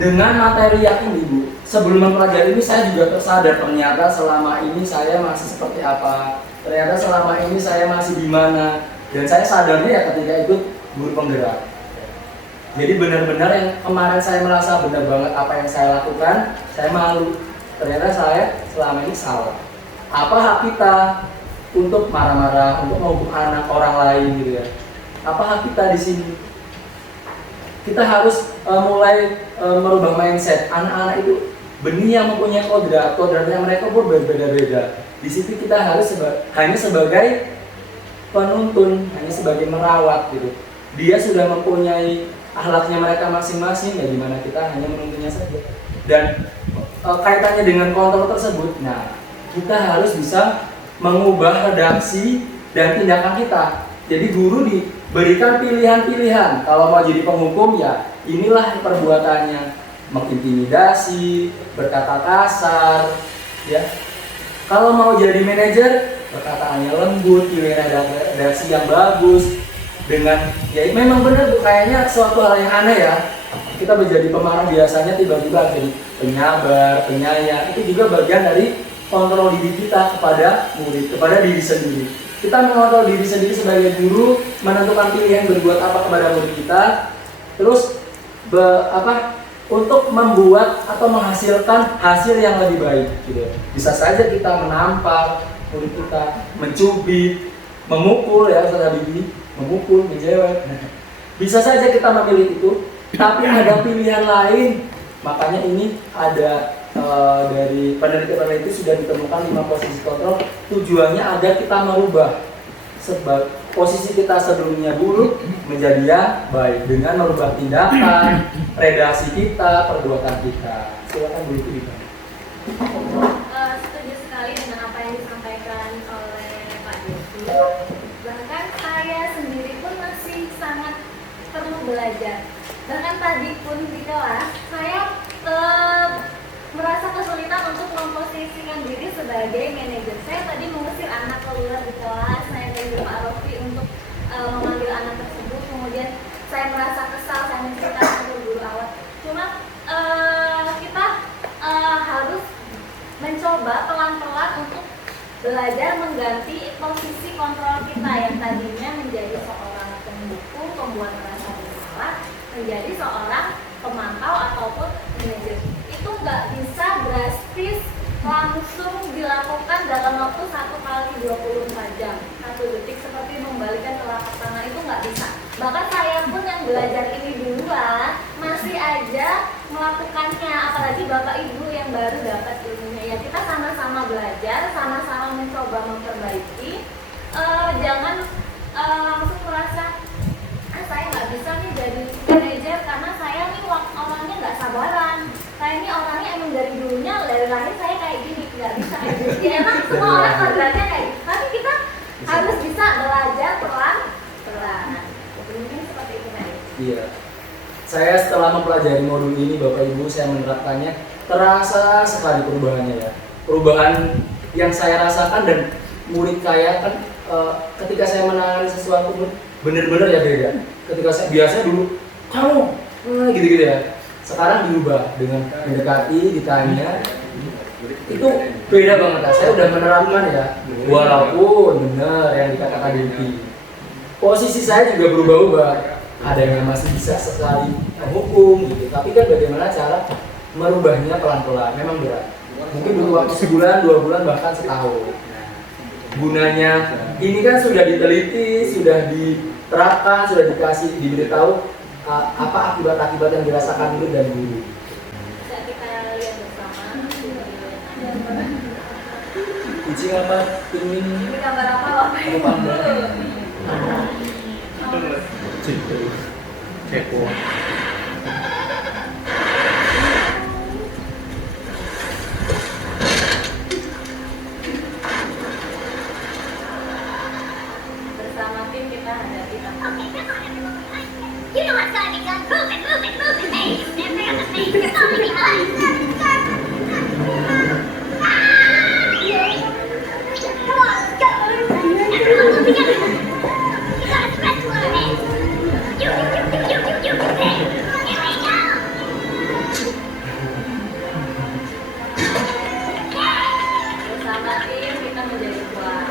dengan materi yang ini Bu, sebelum mempelajari ini saya juga tersadar ternyata selama ini saya masih seperti apa, ternyata selama ini saya masih di mana, dan saya sadarnya ya ketika ikut guru penggerak. Jadi benar-benar yang kemarin saya merasa benar banget apa yang saya lakukan, saya malu. Ternyata saya selama ini salah. Apa hak kita untuk marah-marah, untuk menghukum anak orang lain gitu ya? Apa hak kita di sini? Kita harus mulai merubah mindset. Anak-anak itu benih yang mempunyai kodratnya mereka pun berbeda-beda. Di situ kita harus hanya sebagai penuntun, hanya sebagai merawat gitu. Dia sudah mempunyai akhlaknya mereka masing-masing, ya gimana kita hanya menuntunnya saja. Dan kaitannya dengan kontrol tersebut, nah kita harus bisa mengubah redaksi dan tindakan kita. Jadi guru diberikan pilihan-pilihan. Kalau mau jadi penghukum ya inilah perbuatannya, mengintimidasi, berkata kasar, ya. Kalau mau jadi manajer, perkataannya lembut, pilih redaksi yang bagus. Dengan ya memang benar tuh kayaknya suatu hal yang aneh ya. Kita menjadi pemarah biasanya tiba-tiba jadi penyabar, penyayang. Itu juga bagian dari kontrol diri kita kepada murid, kepada diri sendiri. Kita mengontrol diri sendiri sebagai guru, menentukan pilihan berbuat apa kepada murid kita, terus untuk membuat atau menghasilkan hasil yang lebih baik gitu. Bisa saja kita menampar murid kita, mencubit, memukul ya Ustaz Habibie, memukul, menjewet. Bisa saja kita memilih itu, tapi ada pilihan lain. Makanya ini ada dari peneliti-peneliti sudah ditemukan 5 posisi kontrol, tujuannya agar kita merubah posisi kita sebelumnya buruk menjadi yang baik dengan merubah tindakan, redaksi kita, perbuatan kita. Silakan Bu Lutfi. Setuju sekali dengan apa yang disampaikan oleh Pak Devi. Bahkan saya sendiri pun masih sangat perlu belajar. Bahkan tadi pun di kelas saya merasa kesulitan untuk memposisikan diri sebagai manajer. Saya tadi mengusir anak keluar di kelas, saya panggil Pak Rofi untuk memanggil anak tersebut. Kemudian saya merasa kesal, saya menceritakan ke guru awal. Cuma kita harus mencoba pelan-pelan untuk belajar mengganti posisi kontrol kita yang tadinya menjadi seorang pendukung, pembuat merasa bersalah, menjadi seorang pemantau ataupun manajer. Itu nggak bisa drastis langsung dilakukan dalam waktu 1 kali 24 jam 1 detik seperti membalikkan telapak tangan, itu nggak bisa. Bahkan saya pun yang belajar ini duluan masih aja melakukannya, apalagi bapak ibu yang baru dapat ilmunya. Ya kita sama-sama belajar, sama-sama mencoba memperbaiki. Jangan langsung merasa saya nggak bisa nih jadi manajer karena saya nih orangnya nggak sabaran. Saya ini orangnya emang dari dulunya, dari lahir saya kayak gini, nggak bisa kayak gini. Ya emang semua orang kodratnya kayak gitu. Tapi kita harus bisa belajar pelan-pelan. Mungkin seperti itu tadi. Iya. Saya setelah mempelajari modul ini Bapak Ibu, saya menerapkannya, terasa sekali perubahannya ya. Perubahan yang saya rasakan dan murid saya kan ketika saya menangani sesuatu benar-benar ya beda. Ketika saya biasanya dulu kamu gitu-gitu ya. Sekarang diubah dengan mendekati, ditanya, itu beda banget. Saya udah menerapkan ya, walaupun benar yang dikatakan Devi. Posisi saya juga berubah-ubah. Ada yang masih bisa sekali menghukum gitu, tapi kan bagaimana cara merubahnya pelan-pelan. Memang berat. Mungkin butuh waktu sebulan, 2 bulan, bahkan setahun. Gunanya ini kan sudah diteliti, sudah diterapkan, sudah diberitahu apa akibat-akibat yang dirasakan murid dan guru. Bisa kita lihat bersama. Kucing apa? Ingin Ini gambar apa Bapak Ibu? Kepo. Bersama tim kita menjadi kuat.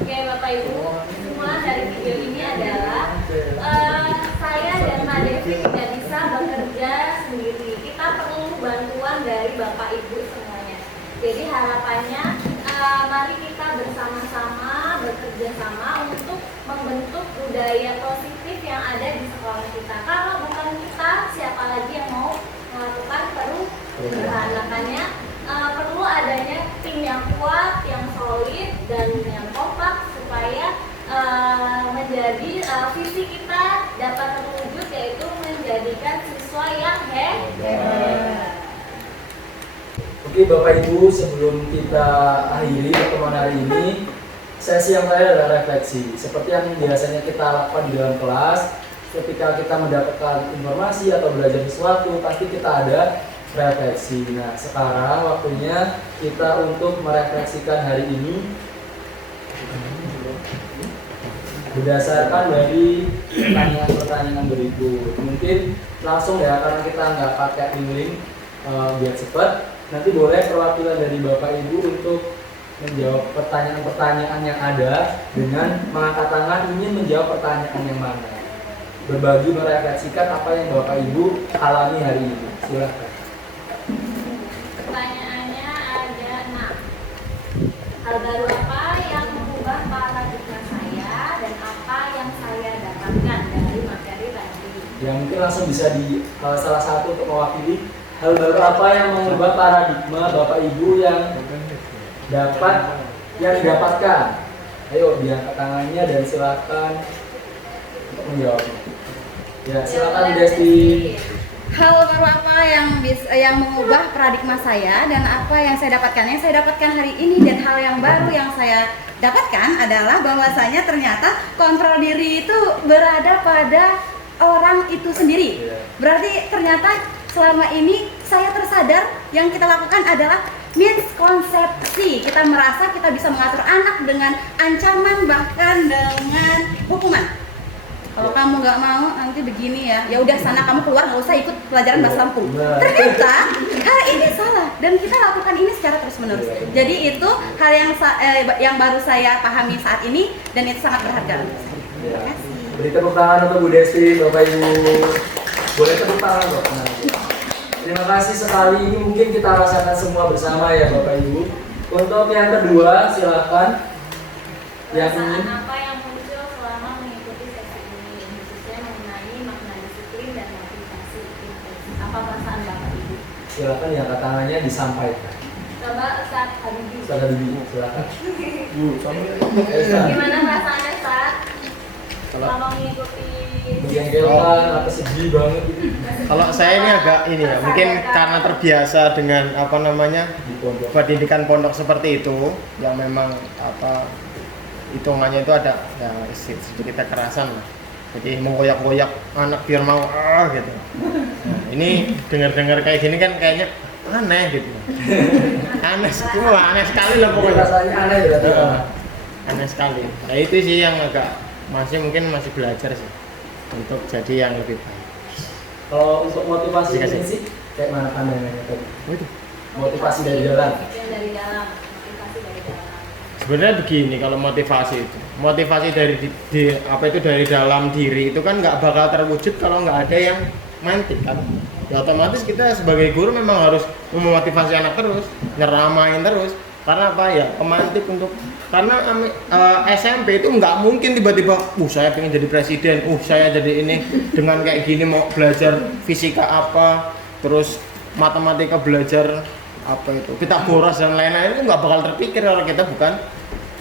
Oke Bapak Ibu, kesimpulan dari video ini adalah saya dan Mbak Devi tidak bisa bekerja sendiri. Kita perlu bantuan dari Bapak Ibu semuanya. Jadi harapannya mari kita bersama-sama bekerja sama untuk membentuk budaya positif yang ada di sekolah kita. Kalau bukan kita, siapa lagi yang mau melakukan perubahan? Makanya perlu adanya tim yang kuat, yang solid, dan yang kompak supaya menjadi visi kita dapat terwujud, yaitu menjadikan siswa yang hebat. Oke Bapak Ibu, sebelum kita akhiri pertemuan hari ini, sesi yang terakhir adalah refleksi. Seperti yang biasanya kita lakukan di dalam kelas, ketika kita mendapatkan informasi atau belajar sesuatu, pasti kita ada refleksi. Nah, sekarang waktunya kita untuk merefleksikan hari ini berdasarkan dari pertanyaan-pertanyaan berikut. Mungkin langsung ya, karena kita nggak pakai link biar cepat. Nanti boleh perwakilan dari Bapak Ibu untuk menjawab pertanyaan-pertanyaan yang ada dengan mengangkat tangan ingin menjawab pertanyaan yang mana. Berbagi merefleksikan apa yang Bapak Ibu alami hari ini. Silakan. Pertanyaannya ada 6. Hal baru apa yang mengubah paradigma saya dan apa yang saya dapatkan dari materi tadi? Ya mungkin langsung bisa di salah satu untuk mewakili hal baru apa yang mengubah paradigma Bapak Ibu yang didapatkan. Ayo diangkat tangannya dan silakan untuk menjawabnya. Ya silakan Desti. Hal baru apa yang mengubah paradigma saya dan apa yang saya dapatkan? Yang saya dapatkan hari ini dan hal yang baru yang saya dapatkan adalah bahwasanya ternyata kontrol diri itu berada pada orang itu sendiri. Berarti ternyata selama ini saya tersadar yang kita lakukan adalah miskonsepsi. Kita merasa kita bisa mengatur anak dengan ancaman bahkan dengan hukuman. Kalau kamu nggak mau nanti begini ya, ya udah sana kamu keluar, nggak usah ikut pelajaran bahasa lampung. Ternyata hal ini salah dan kita lakukan ini secara terus menerus. Jadi itu hal yang baru saya pahami saat ini dan itu sangat berharga. Terima kasih. Beri tepuk tangan untuk Bu Desti, Bapak Ibu. Boleh tepuk tangan Bapak. Terima kasih sekali. Ini mungkin kita rasakan semua bersama ya Bapak Ibu. Untuk yang kedua silakan. Yang Perasaan ingin apa yang muncul selama mengikuti sesi ini, khususnya mengenai makna disiplin dan motivasi intensif? Apa perasaan Bapak Ibu? silakan diangkat tangannya disampaikan. Coba Ustadz Habibi. Ustaz Bibi, silakan. Gimana perasaannya saat selama mengikuti Menjengkelkan, apa sedih banget gitu. Kalau saya ini agak ini ya, mungkin karena terbiasa dengan apa namanya Di pondok. pendidikan pondok seperti itu, yang memang apa hitungannya itu ada ya sedikit kekerasan lah. Jadi menggoyak-goyak anak biar mau gitu. Nah, ini dengar-dengar kayak gini kan kayaknya aneh gitu. Aneh semua, aneh sekali lah pokoknya. Rasanya aneh berarti. Aneh sekali. Nah itu sih yang agak mungkin masih belajar sih untuk jadi yang lebih baik. Kalau untuk motivasi Dikasih. ini sih kayak mana pandangannya tadi? Waduh. Motivasi dari dalam. Yang dari dalam, motivasi dari dalam. Sebenarnya begini kalau motivasi itu, motivasi dari dalam diri itu kan nggak bakal terwujud kalau nggak ada yang mantik kan. Ya otomatis kita sebagai guru memang harus memotivasi anak terus, nyeramain terus. Karena apa ya? Pemantik untuk karena SMP itu nggak mungkin tiba-tiba, saya pengen jadi presiden, saya jadi ini dengan kayak gini mau belajar fisika apa, terus matematika belajar apa itu, Pitagoras dan lain-lain itu nggak bakal terpikir kalau kita bukan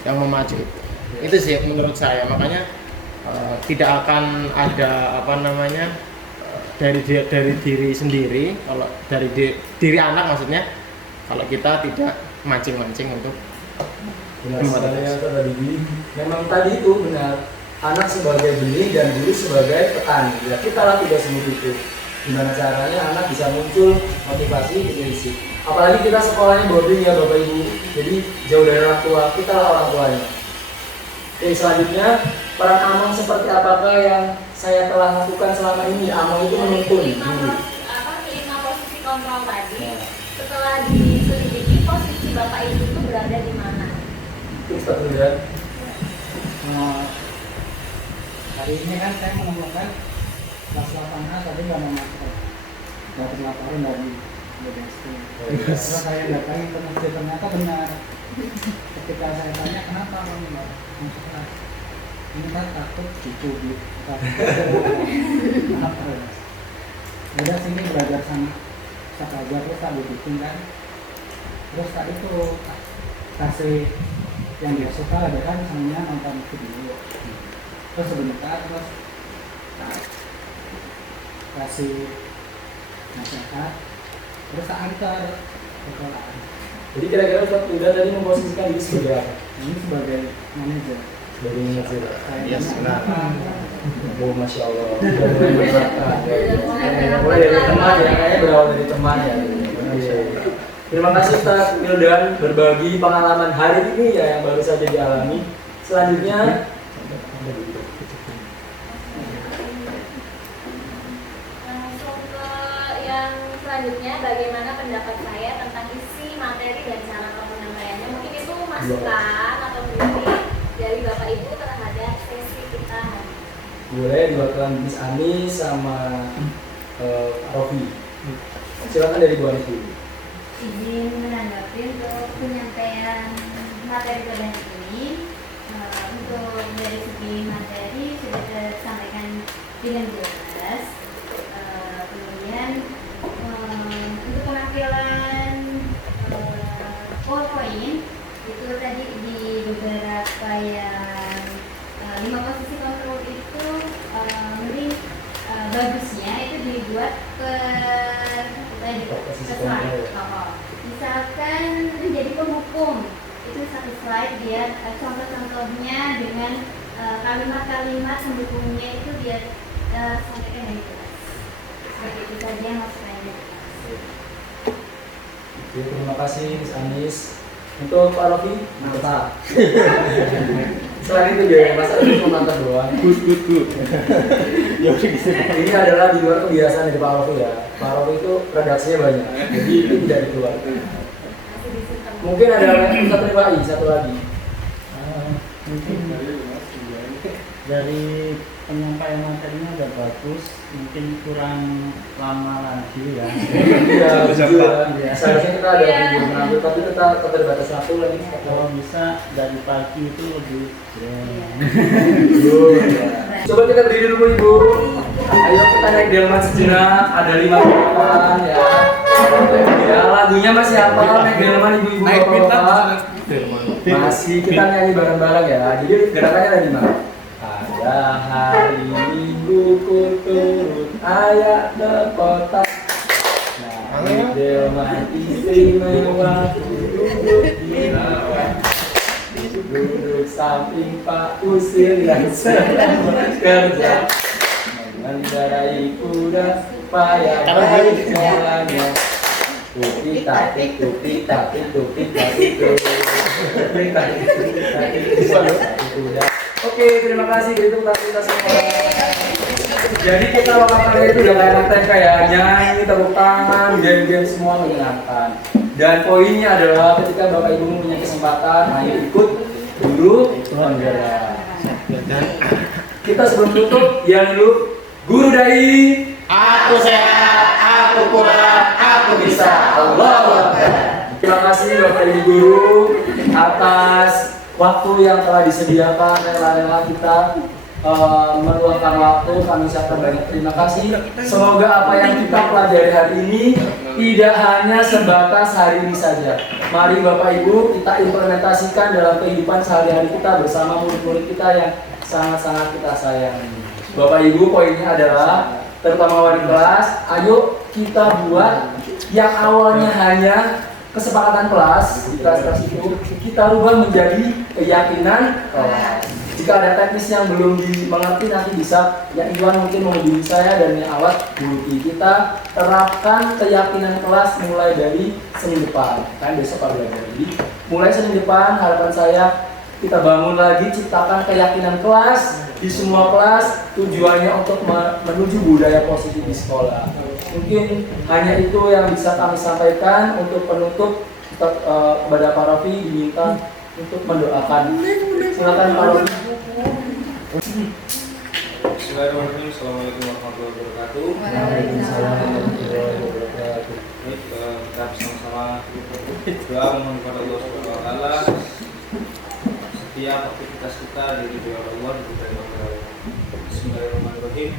yang memacu. Itu sih menurut saya, makanya tidak akan ada apa namanya dari diri sendiri, kalau dari diri anak maksudnya, kalau kita tidak mancing-mancing untuk Benar sekali ya Kak Didi. Memang tadi itu benar, anak sebagai benih dan guru sebagai petani. Ya kita lah tidak semudah itu. Gimana caranya anak bisa muncul motivasi intrinsic. Apalagi kita sekolahnya boarding ya Bapak Ibu. Jadi jauh dari orang tua, kita lah orang tuanya. Oke, selanjutnya peran Among seperti apakah yang saya telah lakukan selama ini? Among itu menuntun guru. Kelima posisi kontrol tadi. Setelah diselidiki, posisi Bapak Ibu itu berada di mana? Ustaz Huda. Hari ini kan saya menemukan kelas 8A tadi nggak mau masuk, dapat laporan dari BDSP. Terus saya datangin ke masjid, ternyata benar. Ketika saya tanya kenapa kamu nggak masuk kelas, ini kan takut dicubit. Kenapa ya? Udah sini belajar sama Ustaz aja, terus tak dibikin kan. Terus tak itu kasih yang dia suka aja kan, misalnya nonton video. Terus sebentar, terus kasih nasihat, terus tak antar ke sekolah. Jadi kira-kira Ustaz Huda tadi memposisikan diri sebagai apa? Ini sebagai manajer. Sebagai manajer. Yes, benar. Oh, Masya Allah. Mulai dari teman ya, kayaknya berawal dari teman ya. Terima kasih Ustaz Wildan berbagi pengalaman hari ini ya yang baru saja dialami. Selanjutnya Langsung ke yang selanjutnya, bagaimana pendapat saya tentang isi materi dan cara penyampaiannya. Mungkin itu masukan atau kritik dari Bapak Ibu terhadap sesi kita hari ini. boleh diwakilkan Miss Ani sama Pak Rofi. Silakan dari Bu Ani dulu. Izin menanggapi untuk penyampaian materi pada hari ini. Untuk dari segi materi sudah disampaikan dengan jelas. Kemudian untuk penampilan PowerPoint itu tadi di beberapa yang 5 posisi kontrol itu mending bagusnya itu dibuat slide. Misalkan menjadi penghukum itu satu slide, dia contoh-contohnya dengan kalimat-kalimat pendukungnya itu dia sampaikan dari kelas. Seperti itu saja maksudnya. Oke, terima kasih Miss Anis. Untuk Pak Rofi, mantap. Selain itu dia masa itu cuma mantap doang. Good. Ya udah gitu. Ini adalah di luar kebiasaan dari Pak Rofi ya. Pak Rofi itu redaksinya banyak, jadi itu tidak di luar. Mungkin ada satu lagi, satu lagi. Mungkin dari penyampaian materinya udah bagus, mungkin kurang lama lagi ya. Iya, ya. Seharusnya kita ada video mengambil, tapi kita terbatas waktu lagi. Kalau bisa dari pagi itu lebih Coba kita berdiri dulu Ibu. Ayo kita naik delman sejenak. Ada 5 delman ya. Ya lagunya masih apa? Naik delman ibu-ibu. Naik bapak-bapak. Masih kita nyanyi bareng-bareng ya. Jadi gerakannya ada di mana? Ada hari Minggu ku turun ayah ke kota. Nah, delman istimewa duduk di lawan. Duduk samping Pak Usir yang sedang bekerja mengendarai kuda supaya baik jalannya. Tupi tatik kuda. Oke, terima kasih untuk kita semua. Jadi kita waktu itu udah kayak TK ya, nyanyi, tepuk tangan, game-game semua menyenangkan. Dan poinnya adalah ketika Bapak Ibu mempunyai kesempatan, ayo ikut guru penggerak. Kita sebelum tutup, ya dulu guru dari Aku sehat, aku kuat, aku bisa. Allahu Akbar. Terima kasih Bapak Ibu Guru atas waktu yang telah disediakan, rela-rela kita meluangkan waktu. Kami ucapkan banyak terima kasih. Semoga apa yang kita pelajari hari ini tidak hanya sebatas hari ini saja. Mari Bapak Ibu kita implementasikan dalam kehidupan sehari-hari kita bersama murid-murid kita yang sangat-sangat kita sayangi. Bapak Ibu, poinnya adalah terutama wali kelas, ayo kita buat yang awalnya hanya kesepakatan kelas, di kelas-kelas itu kita rubah menjadi keyakinan kelas. Jika ada teknis yang belum dimengerti, nanti bisa yang Iwan mungkin menghubungi saya dan yang Awat Buluki. Kita terapkan keyakinan kelas mulai dari Senin depan. Kan besok ada lagi. Mulai Senin depan harapan saya kita bangun lagi, ciptakan keyakinan kelas di semua kelas. Tujuannya untuk menuju budaya positif di sekolah. Mungkin hanya itu yang bisa kami sampaikan. Untuk penutup kepada Pak Rofi diminta untuk mendoakan. Silakan Pak Rofi. Bismillahirrahmanirrahim. Assalamualaikum warahmatullahi wabarakatuh. Waalaikumsalam warahmatullahi wabarakatuh. Baik, kita bersama-sama berdoa memohon kepada Allah Subhanahu wa taala setiap aktivitas kita dari doa Allah diberikan oleh. Bismillahirrahmanirrahim.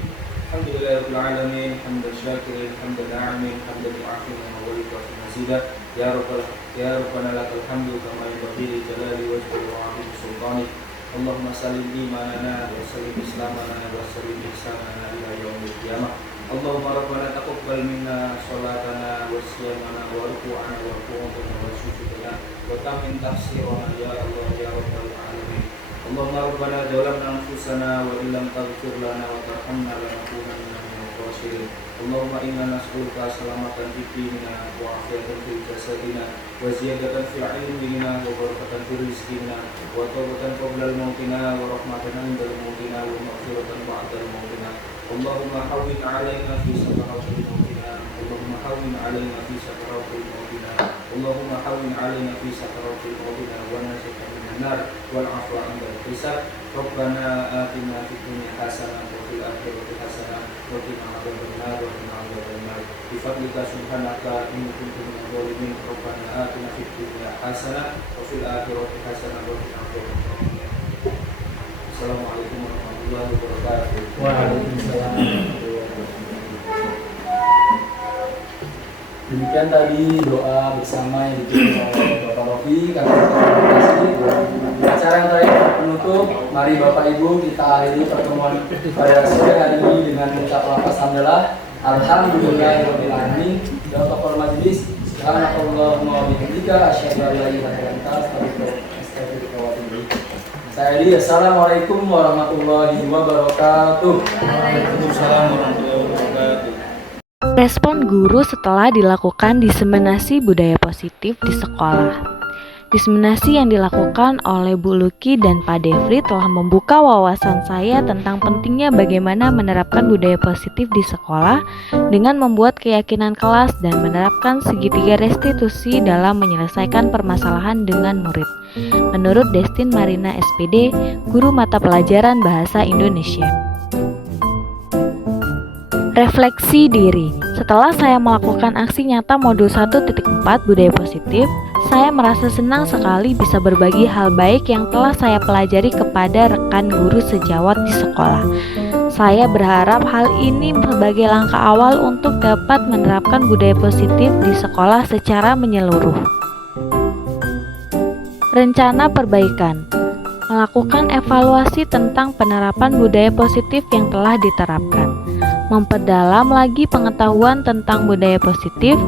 Alhamdulillahirabbil alamin, hamdan syakirin, hamdan na'imin, hamdan mu'afin wa walillahi mazidah. Ya Rabbana lakal hamdu kama yanbaghi li jalali wajhika wa 'azimi sultanik. Allahumma sallim imanana wa sallim islamana wa sallim ihsanana ila yaumil qiyamah. Allahumma rabbana taqabbal minna sholatana wa siyamana wa ruku'ana wa qu'udana wa sujudana wa tammin tafsirana ya Allah ya rabbal alamin. Allahumma rabbana zalamna anfusana wa illam taghfir lana wa tarhamna lanakunanna minal khasirin. Allahumma inna nas'aluka salamatan fid dinina wa afiyatan fil jasadina wa ziyadatan fil ilmina wa barakatan fil rizqina wa tawbatan qabla al-mautina wa rahmatan 'inda al-mautina wa maghfiratan ba'da al-mautina. Allahumma hawwin 'alaina fi sakaratil mautina. Allahumma hawwin 'alaina fi sakaratil mautina. Allahumma hawwin 'alaina fi sakaratil mautina wa najina minan nar wal 'afwa 'inda al-hisab. Rabbana atina fid dunya hasanah wa fil akhirati hasanah wa qina adzabannar wa qina adzabannar. Bi fadlika subhanaka inni kuntu minadh dhalimin. Rabbana atina fid dunya hasanah wa fil akhirati hasanah wa qina adzabannar. Assalamualaikum warahmatullahi wabarakatuh. Waalaikumsalam. Demikian tadi doa bersama yang dipimpin oleh Bapak Rofi. Kami terima kasih. Acara yang terakhir penutup. Mari Bapak Ibu kita akhiri pertemuan pada sore hari ini dengan mengucap lafaz hamdalah. Alhamdulillahirabbil alamin. Doa majelis. Subhanakallahumma wa bihamdika asyhadu an la ilaha illa anta astaghfiruka wa atubu ilaik. Saya Edi. Assalamualaikum warahmatullahi wabarakatuh. Waalaikumsalam warahmatullahi wabarakatuh. Respon guru setelah dilakukan diseminasi budaya positif di sekolah. Diseminasi yang dilakukan oleh Bu Luki dan Pak Devri telah membuka wawasan saya tentang pentingnya bagaimana menerapkan budaya positif di sekolah dengan membuat keyakinan kelas dan menerapkan segitiga restitusi dalam menyelesaikan permasalahan dengan murid. Menurut Destin Marina SPD, guru mata pelajaran Bahasa Indonesia. Refleksi diri. Setelah saya melakukan aksi nyata modul 1.4 budaya positif, saya merasa senang sekali bisa berbagi hal baik yang telah saya pelajari kepada rekan guru sejawat di sekolah. Saya berharap hal ini sebagai langkah awal untuk dapat menerapkan budaya positif di sekolah secara menyeluruh. Rencana perbaikan. Melakukan evaluasi tentang penerapan budaya positif yang telah diterapkan. Memperdalam lagi pengetahuan tentang budaya positif,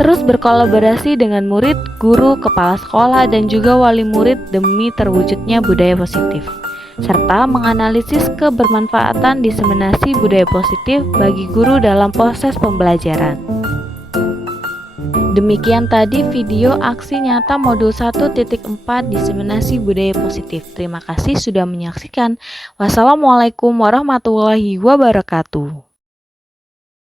terus berkolaborasi dengan murid, guru, kepala sekolah, dan juga wali murid demi terwujudnya budaya positif, serta menganalisis kebermanfaatan diseminasi budaya positif bagi guru dalam proses pembelajaran. Demikian tadi video aksi nyata modul 1.4 diseminasi budaya positif. Terima kasih sudah menyaksikan. Wassalamualaikum warahmatullahi wabarakatuh.